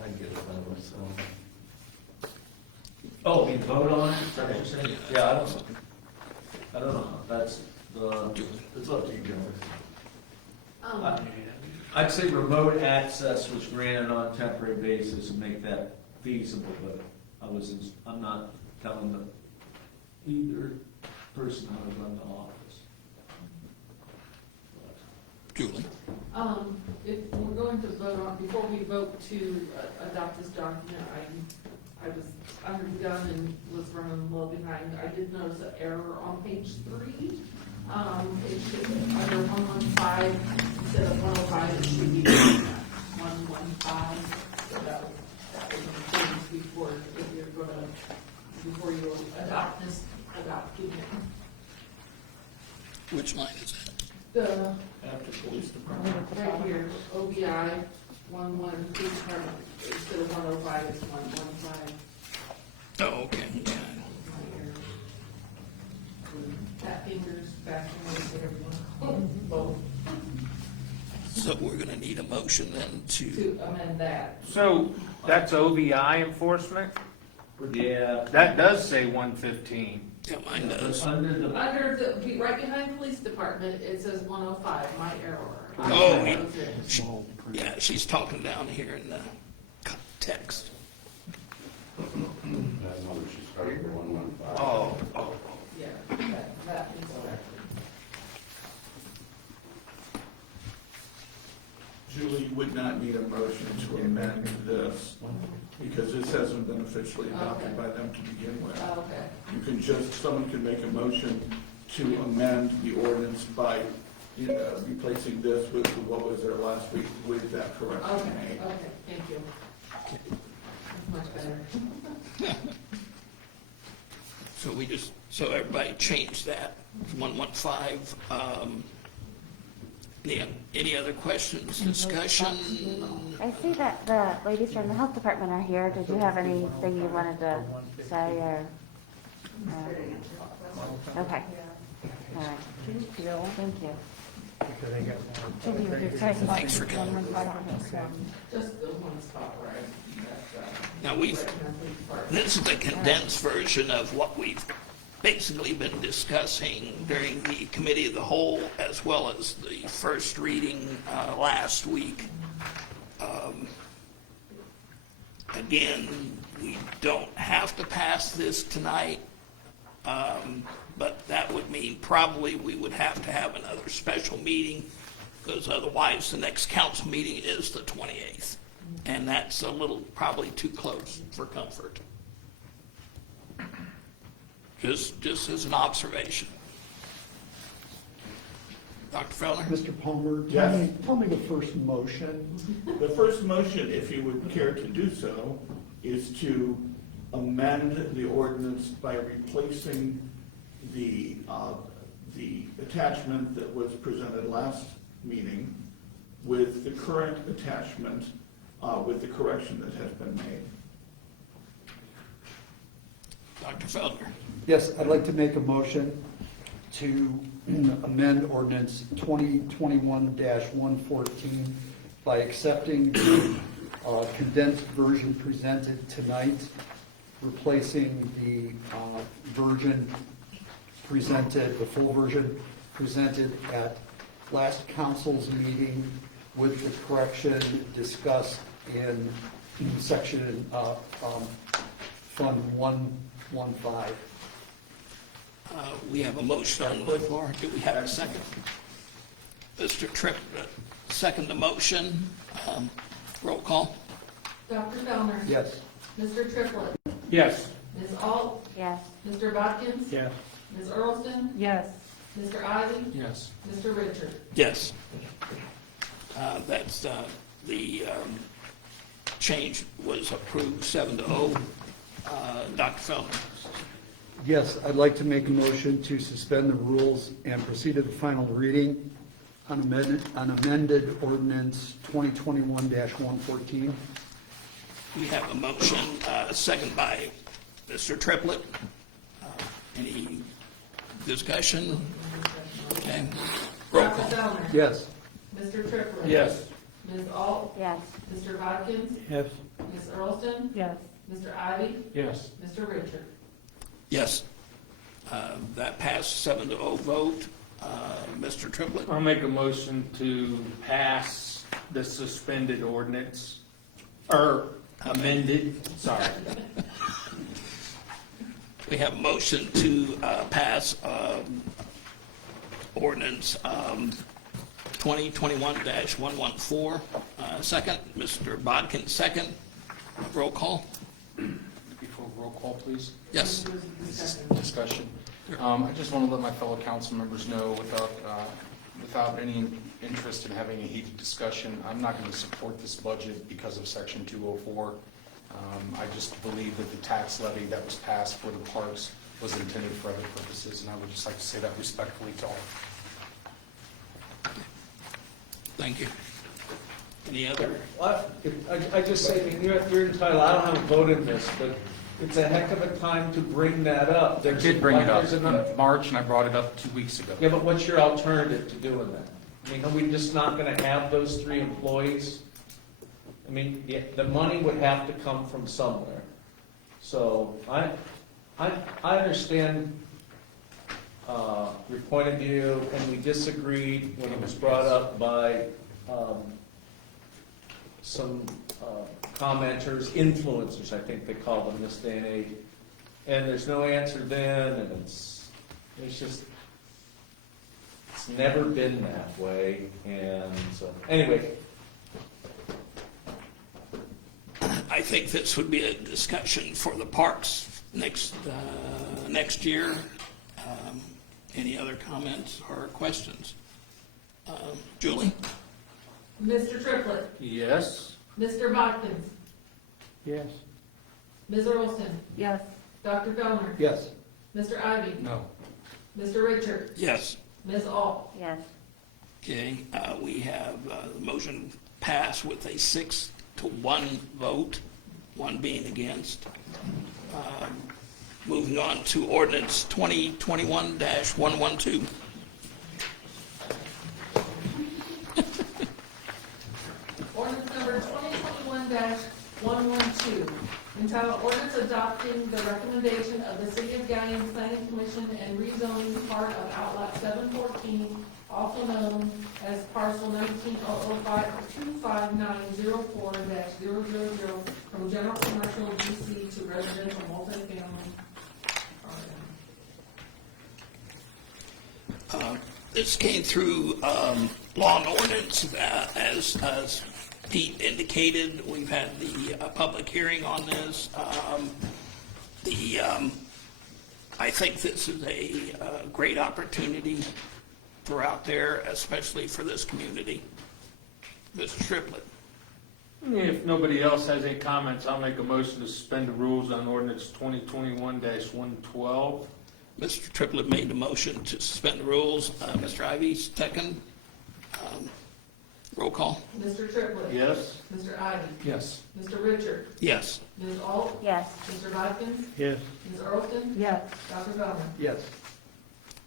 I can get it done. So. Oh, we vote on it? Is that what you're saying? Yeah, I don't know. That's It's up to you guys. I'd say remote access was granted on a temporary basis and make that feasible, but I'm not telling either person how to run the office. Julie? If we're going to vote on, before we vote to adopt this document, I was underdone and was running a little behind. I did notice an error on page 3. It should be under 115 instead of 105. It should be 115. So that was changed before you adopt this document. Which line is that? The After police department. right here, OBI 11 police department instead of 105, it's 115. Oh, okay, yeah. Fat fingers, back and forth, everyone. Both. So we're gonna need a motion then To amend that. So that's OVI enforcement? Yeah. That does say 115. yeah, mine does. Under the, Right behind police department, it says 105, my error. Oh, Okay. Yeah, she's talking down here in the text. Oh, Yeah, that is correct. Julie would not need a motion to amend this, because this hasn't been officially adopted by them to begin with. Okay, You can just, someone can make a motion to amend the ordinance by, replacing this with what was there last week with that correction okay, made. okay, thank you. Much better. so everybody changed that, 115. Any other questions, discussion? I see that the ladies from the health department are here. Did you have anything you wanted to say or? Okay. All right. Thank you. Thank you. Thanks for coming. Just the one spot, right? Now, this is the condensed version of what we've basically been discussing during the committee of the whole, as well as the first reading last week. Again, we don't have to pass this tonight, but that would mean probably we would have to have another special meeting, because otherwise the next council meeting is the 28th. And that's a little, probably too close for comfort. Just as an observation. Dr. Fellner? Mr. Palmer, Yes. tell me the first motion. The first motion, if you would care to do so, is to amend the ordinance by replacing the attachment that was presented last meeting with the current attachment, with the correction that has been made. Dr. Feldner? Yes, I'd like to make a motion to amend ordinance 2021-114 by accepting the condensed version presented tonight, replacing the version presented, the full version presented at last council's meeting with the correction discussed in section Fund 115. We have a motion on the floor. Do we have a second? Mr. Tripp, second the motion. Roll call. Dr. Fellner? Yes. Mr. Triplett? Yes. Ms. Alt? Yes. Mr. Watkins? Yes. Ms. Earlston? Yes. Mr. Ivy? Yes. Mr. Richard? Yes. That's, the change was approved 7-0. Dr. Feldner? Yes, I'd like to make a motion to suspend the rules and proceed to the final reading on amended ordinance 2021-114. We have a motion, second by Mr. Triplett. Any discussion? Okay. Roll Dr. call. Fellner? Yes. Mr. Triplett? Yes. Ms. Alt? Yes. Mr. Watkins? Yes. Ms. Earlston? Yes. Mr. Ivy? Yes. Mr. Richard? Yes. That passed 7-0 vote. Mr. Triplett? I'll make a motion to pass the suspended ordinance, or amended, sorry. We have a motion to pass ordinance 2021-114. Second, Mr. Bodkin, second. Roll call. Before roll call, please. Yes. Discussion. I just want to let my fellow council members know, without any interest in having a heated discussion, I'm not going to support this budget because of Section 204. I just believe that the tax levy that was passed for the parks was intended for other purposes, and I would just like to say that respectfully to all. Thank you. Any other? I just say, I mean, you're entitled, I don't have a vote in this, but it's a heck of a time to bring that up. I did bring it up in March, and I brought it up 2 weeks ago. Yeah, but what's your alternative to doing that? I mean, are we just not gonna have those 3 employees? I mean, the money would have to come from somewhere. So I understand your point of view, and we disagreed when it was brought up by some commenters, influencers, I think they call them this day and age. And there's no answer then, and it's never been that way, and so, anyway. I think this would be a discussion for the parks next year. Any other comments or questions? Julie? Mr. Triplett, Yes? Mr. Bodkins, Yes. Ms. Earlston, Yes. Dr. Fellner, Yes. Mr. Ivy, No. Mr. Richard, Yes. Ms. Ault. Yes. Okay, we have the motion passed with a 6-1 vote, 1 being against. Moving on to ordinance 2021-112. Ordinance number 2021-112, entitled ordinance adopting the recommendation of the City of Guyan Planning Commission and rezoning part of Outlot 714, also known as parcel 19-005-25904-000 from general commercial DC to residential multifamily. This came through law and ordinance, as Pete indicated. We've had the public hearing on this. I think this is a great opportunity for out there, especially for this community. Mr. Triplett. If nobody else has any comments, I'll make a motion to suspend the rules on ordinance 2021-112. Mr. Triplett made the motion to suspend the rules. Mr. Ivy, second. Roll call. Mr. Triplett. Yes? Mr. Ivy. Yes. Mr. Richard. Yes. Ms. Ault. Yes. Mr. Bodkins. Yes. Ms. Earlston. Yes. Dr. Fellner. Yes.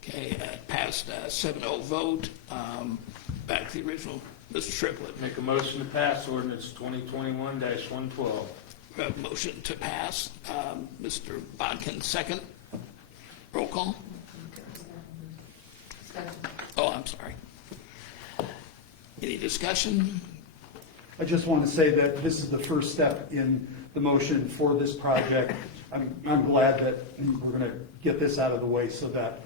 Okay, passed 7-0 vote. Back to the original. Mr. Triplett. Make a motion to pass ordinance 2021-112. We have a motion to pass. Mr. Bodkin, second. Roll call. Oh, I'm sorry. Any discussion? I just want to say that this is the first step in the motion for this project. I'm glad that we're going to get this out of the way so that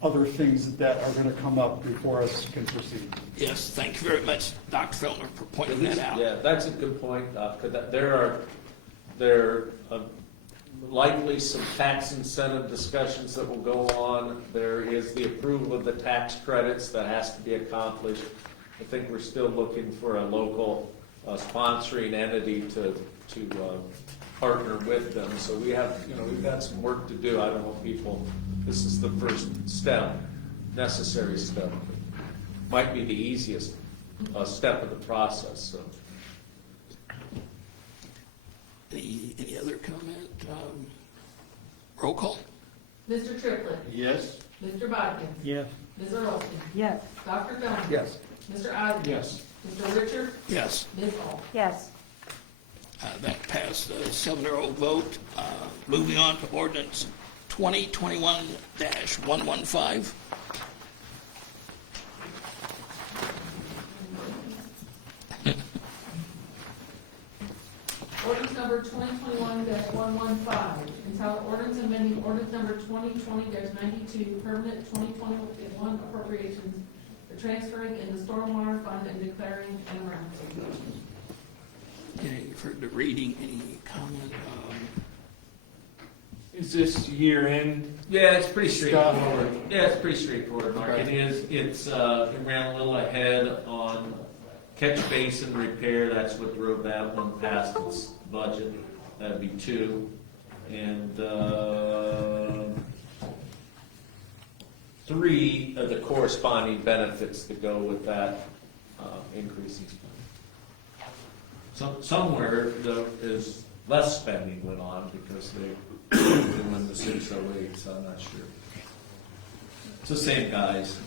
other things that are going to come up before us can proceed. Yes, thank you very much, Dr. Fellner, for pointing that out. Yeah, that's a good point, because there are likely some tax incentive discussions that will go on. There is the approval of the tax credits that has to be accomplished. I think we're still looking for a local sponsoring entity to partner with them. So we have, we've got some work to do. I don't want people, this is the first step, necessary step. Might be the easiest step of the process, so. Any other comment? Roll call. Mr. Triplett. Yes? Mr. Bodkins. Yes. Ms. Earlston. Yes. Dr. Fellner. Yes. Mr. Ivy. Yes. Mr. Richard. Yes. Ms. Ault. Yes. That passed 7-0 vote. Moving on to ordinance 2021-115. Ordinance number 2021-115, entitled ordinance amending ordinance number 2020-92, permanent 2021 appropriations for transferring in the stormwater fund and declaring an emergency. Okay, you've heard the reading. Any comment? Is this year end? Yeah, it's pretty Scott. straightforward. Yeah, it's pretty straightforward, Mark. Okay. It is, it ran a little ahead on catch basin repair. That's what drove that one past its budget. That'd be 2. And 3 of the corresponding benefits that go with that increase in spending. Somewhere there is less spending went on because they doing the 608, so I'm not sure. It's the same guys.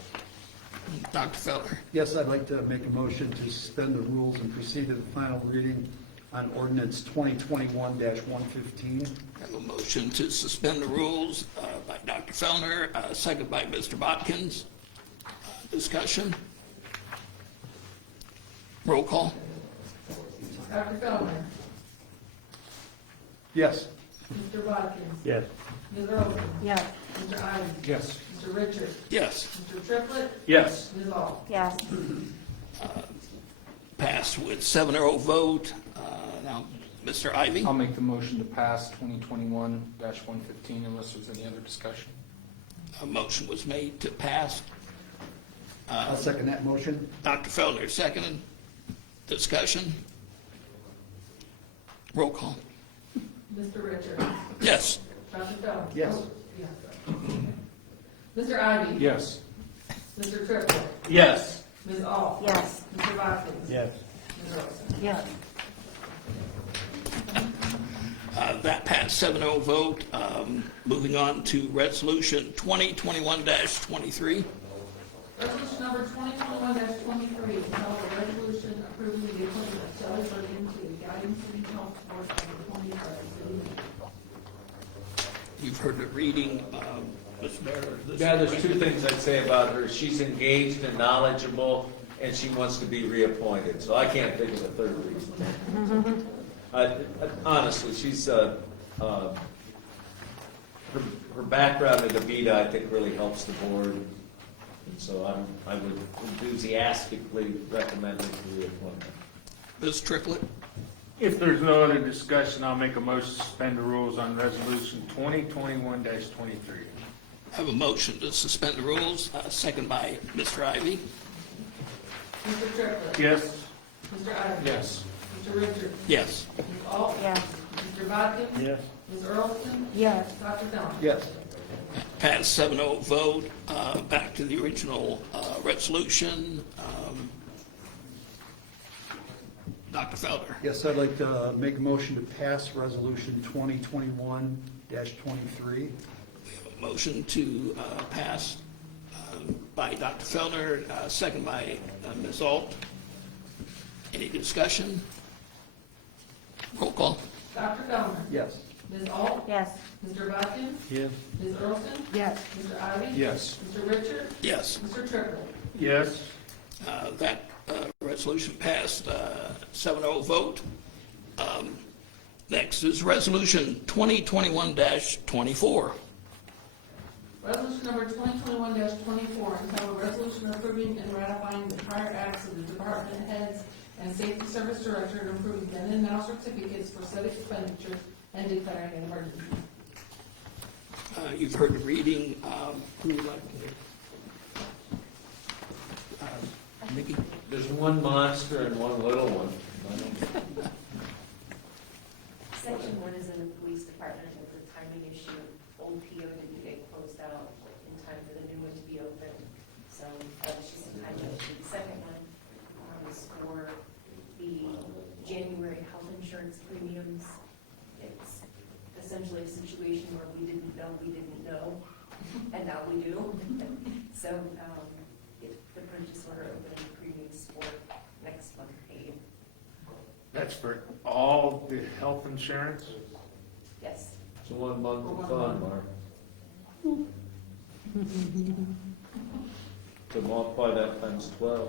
Dr. Feller. Yes, I'd like to make a motion to suspend the rules and proceed to the final reading on ordinance 2021-115. I have a motion to suspend the rules by Dr. Fellner, second by Mr. Botkins. Discussion? Roll call? Dr. Feldman, Yes. Mr. Watkins, Yes. Ms. Earlston, Yes. Mr. Ivy, Yes. Mr. Richard, Yes. Mr. Triplett, Yes. Ms. Ault. Yes. Passed with 7-0 vote. Now, Mr. Ivy. I'll make the motion to pass 2021-115 unless there's any other discussion. A motion was made to pass. I'll second that motion. Dr. Fellner, seconded. Discussion? Roll call? Mr. Richard, Yes. Dr. Feldman. Yes. Yes. Mr. Ivy. Yes. Mr. Triplett, Yes. Ms. Ault. Yes. Mr. Watkins. Yes. Ms. Earlston. Yes. That passed 7-0 vote. Moving on to resolution 2021-23. Resolution number 2021-23, entitled a resolution approving the appointment of Shelley Bergen to the Guiding City Health Board as appointed by the city manager. You've heard the reading. Ms. Bear. Yeah, there's two things I'd say about her. She's engaged and knowledgeable, and she wants to be reappointed, so I can't think of a third reason. Honestly, she's, her background at Avita, I think, really helps the board, and so I would enthusiastically recommend her for reappointment. Ms. Triplett. If there's no other discussion, I'll make a motion to suspend the rules on resolution 2021-23. I have a motion to suspend the rules, second by Mr. Ivy. Mr. Triplett. Yes. Mr. Ivy. Yes. Mr. Richard. Yes. Ms. Ault. Yes. Mr. Watkins. Yes. Ms. Earlston. Yes. Dr. Feldman. Yes. Passed 7-0 vote. Back to the original resolution. Dr. Felder. Yes, I'd like to make a motion to pass resolution 2021-23. Motion to pass by Dr. Felder, second by Ms. Ault. Any discussion? Roll call. Dr. Feldman. Yes. Ms. Ault. Yes. Mr. Watkins. Yes. Ms. Earlston. Yes. Mr. Ivy. Yes. Mr. Richard. Yes. Mr. Triplett. Yes. That resolution passed 7-0 vote. Next is resolution 2021-24. Resolution number 2021-24, entitled Resolution Approving and Ratifying the Prior Acts of the Department Heads and Safety Service Director and approving then and now certificates for said expenditure and declaring an emergency. You've heard the reading. Who would like to? Nikki? There's one monster and one little one. Section 1 is in the police department with the timing issue. Old PO didn't get closed out in time for the new one to be open. So that was just a timing issue. The second one is for the January health insurance premiums. It's essentially a situation where we didn't know, and now we do. So the purchase order opening premiums for next month paid. That's for all the health insurance? Yes. It's a 1 month of fun, Mark. So multiply that times 12.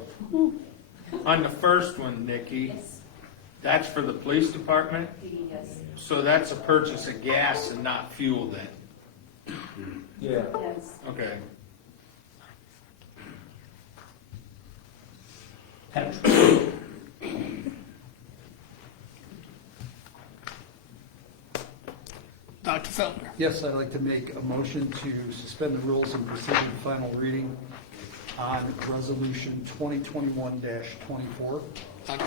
On the first one, Nikki, Yes. that's for the police department? Yes. So that's a purchase of gas and not fuel then? Yeah. Yes. Okay. Dr. Felder. Yes, I'd like to make a motion to suspend the rules and proceed to the final reading on resolution 2021-24. Dr.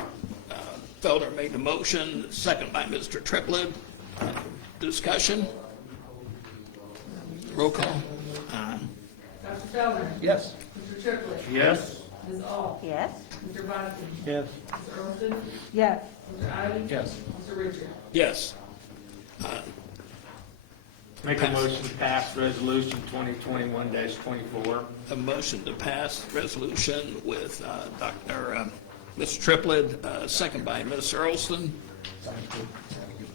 Felder made the motion, second by Mr. Triplett. Discussion? Roll call. Dr. Feldman. Yes. Mr. Triplett. Yes? Ms. Ault. Yes. Mr. Watkins. Yes. Mr. Earlston. Yes. Mr. Ivy. Yes. Mr. Richard. Yes. Make a motion to pass resolution 2021-24. A motion to pass resolution with Dr. Mr. Triplett, second by Ms. Earlston.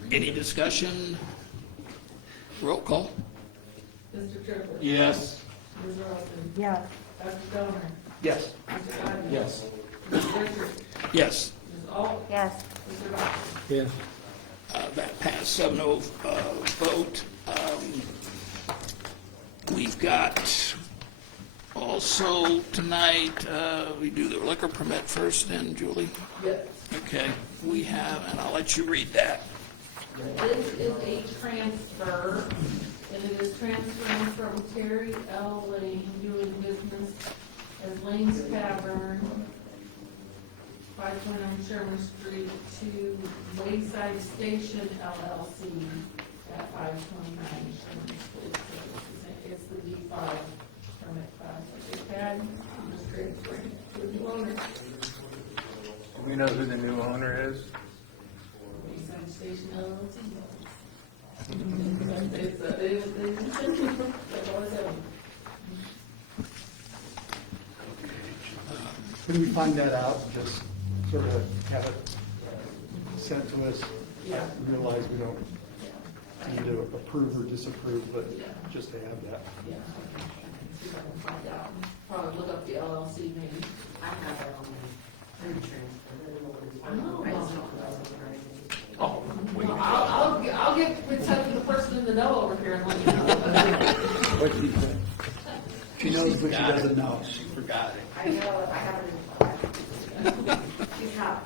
Any discussion? Roll call. Mr. Triplett. Yes. Ms. Earlston. Yes. Dr. Stoner. Yes. Mr. Ivey. Yes. Ms. Richards. Yes. Ms. Ault. Yes. Mr. Dodd. Yes. That passed 7-0 vote. We've got also tonight, we do the liquor permit first then, Julie? Yes. Okay, we have, and I'll let you read that. This is a transfer, and it is transferring from Terry L. Lane doing business as Lane's Tavern, 529 Sherman Street, to Wayside Station LLC at 529 Sherman Street. It's the D5 permit class that they've had. I'm just transferring to the new owner. Do we know who the new owner is? Wayside Station LLC. That's all it's on. Can we find that out, just sort of have it sent to us? Yeah. Realize we don't need to approve or disapprove, but just to have that. Yeah. See if I can find out. Probably look up the LLC maybe. I have it on my food transfer. I know. Oh, wait. I'll get in touch with the person in the know over here and let you know. What did he say? She knows, but she doesn't know. She forgot it. I know, I have it in. She's not.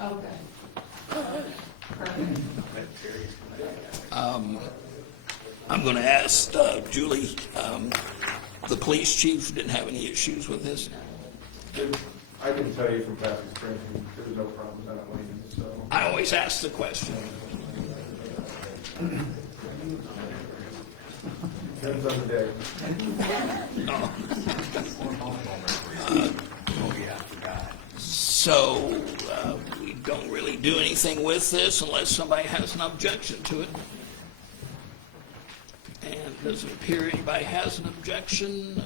Okay. Perfect. I'm going to ask Julie, the police chief didn't have any issues with this? I can tell you from past experience, there was no problems on that lane, so. I always ask the question. Depends on the day. So we don't really do anything with this unless somebody has an objection to it. And it doesn't appear anybody has an objection.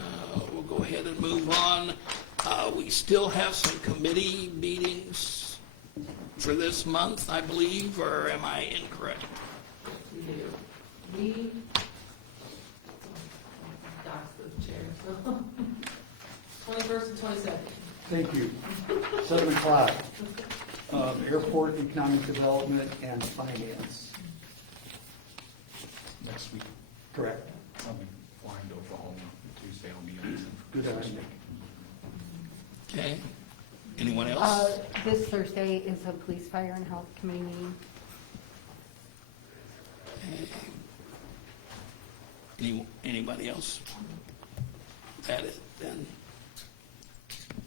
We'll go ahead and move on. We still have some committee meetings for this month, I believe, or am I incorrect? We, Doc's the chair, so 21st and 22nd. Thank you. 7 o'clock. Airport, economic development, and finance. Next week, Correct. I'll be flying to Oklahoma Tuesday, I'll be on. Good idea. Okay. Anyone else? This Thursday is a police, fire, and health committee meeting. Anybody else? That it then?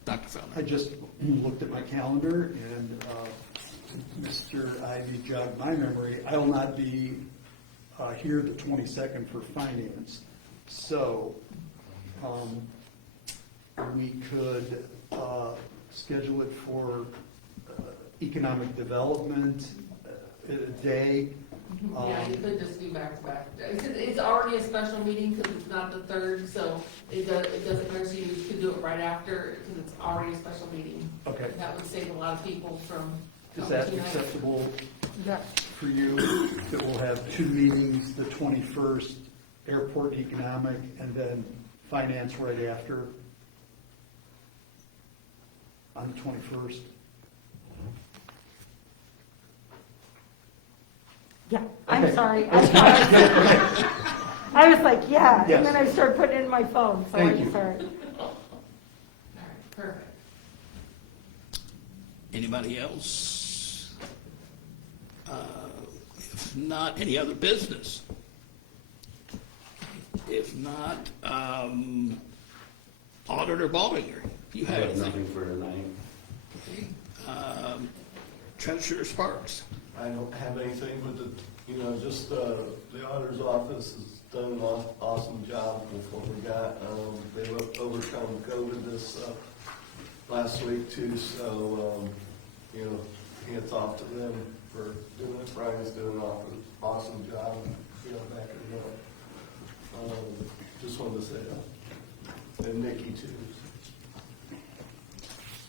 Dr. I Feldman? just looked at my calendar, and Mr. Ivy jogged my memory. I will not be here the 22nd for finance. So we could schedule it for economic development a day. Yeah, you could just do back to back. It's already a special meeting because it's not the 3rd, so it doesn't matter, so you could do it right after because it's already a special meeting. Okay. That would save a lot of people from Is coming that tonight. acceptable Yes. for you? That we'll have 2 meetings, the 21st, airport economic, and then finance right after on the 21st. Yeah, I'm Okay. sorry. I was like, yeah, Yes. and then I started putting it in my phone, so Thank I'm you. sorry. All right, perfect. Anybody else? If not, any other business? If not, Auditor Baldinger, you have anything? Nothing for tonight. Okay. Treasurer Sparks. I don't have anything, but just the auditor's office has done an awesome job with what we got. They've overcome COVID this last week too, so hands off to them for doing it. Brian's doing an awesome job. you know, back in the north. Just wanted to say that. And Nikki too.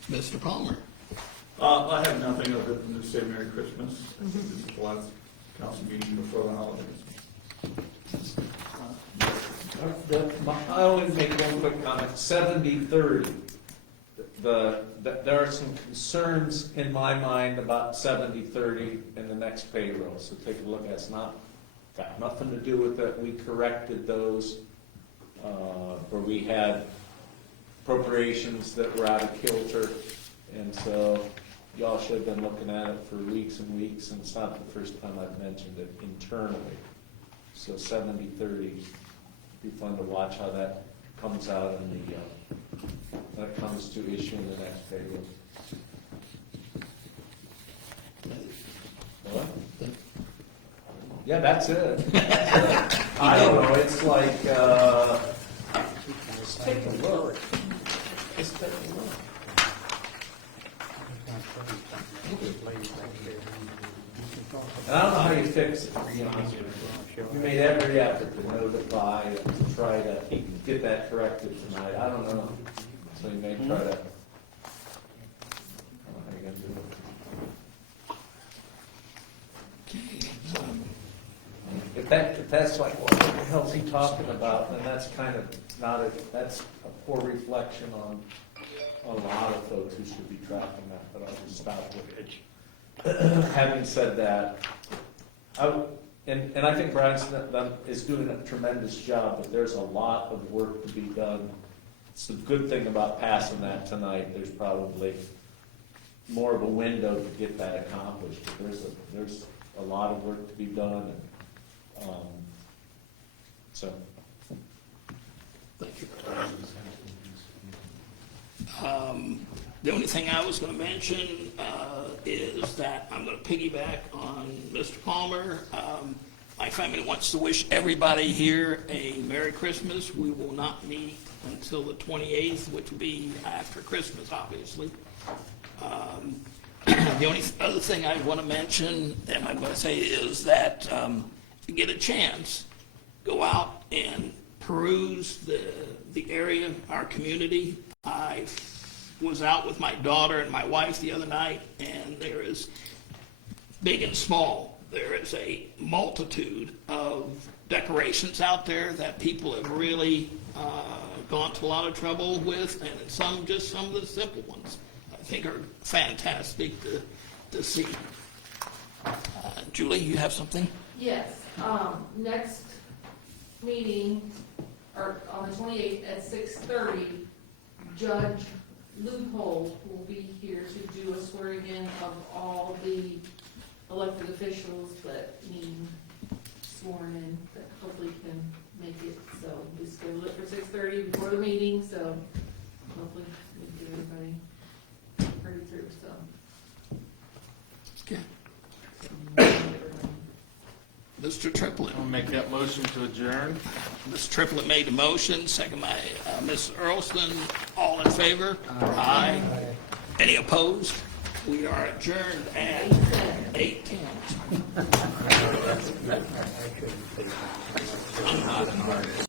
Mr. Palmer? I have nothing other than to say Merry Christmas. This is the last council meeting before the holidays. I only make one quick comment, 70-30. There are some concerns in my mind about 70-30 in the next payroll, so take a look at it. It's got nothing to do with it. We corrected those where we had appropriations that were out of kilter, and so y'all should have been looking at it for weeks and weeks, and it's not the first time I've mentioned it internally. So 70-30, be fun to watch how that comes out in the, when it comes to issuing the next payroll. What? Yeah, that's it. I don't know, it's like, let's take a look. Let's take a look. And I don't know how you fix it, to be honest with you. We made every effort to notify and to try to get that corrected tonight. I don't know. So you may try to, I don't know how you're gonna do it. If that's like, what the hell's he talking about, then that's kind of not that's a poor reflection on a lot of folks who should be tracking that, but I'll just stop with it. Having said that, and I think Brian is doing a tremendous job, but there's a lot of work to be done. It's a good thing about passing that tonight. There's probably more of a window to get that accomplished, but there's a lot of work to be done, and so. Thank you. The only thing I was going to mention is that I'm going to piggyback on Mr. Palmer. My family wants to wish everybody here a Merry Christmas. We will not meet until the 28th, which will be after Christmas, obviously. The only other thing I want to mention, and I'm going to say, is that if you get a chance, go out and peruse the area, our community. I was out with my daughter and my wife the other night, and there is, big and small, there is a multitude of decorations out there that people have really gone to a lot of trouble with, and some of the simple ones I think are fantastic to see. Julie, you have something? Yes, next meeting, or on the 28th at 6:30, Judge Loophole will be here to do a swearing in of all the elected officials that need sworn in, that hopefully can make it. So we scheduled it for 6:30 before the meeting, so hopefully we can get everybody hurry through, so. Okay. Mr. Triplett. I'll make that motion to adjourn. Mr. Triplett made the motion, second by Ms. Earlston. All in favor? Aye. Any opposed? We are adjourned at 8:10.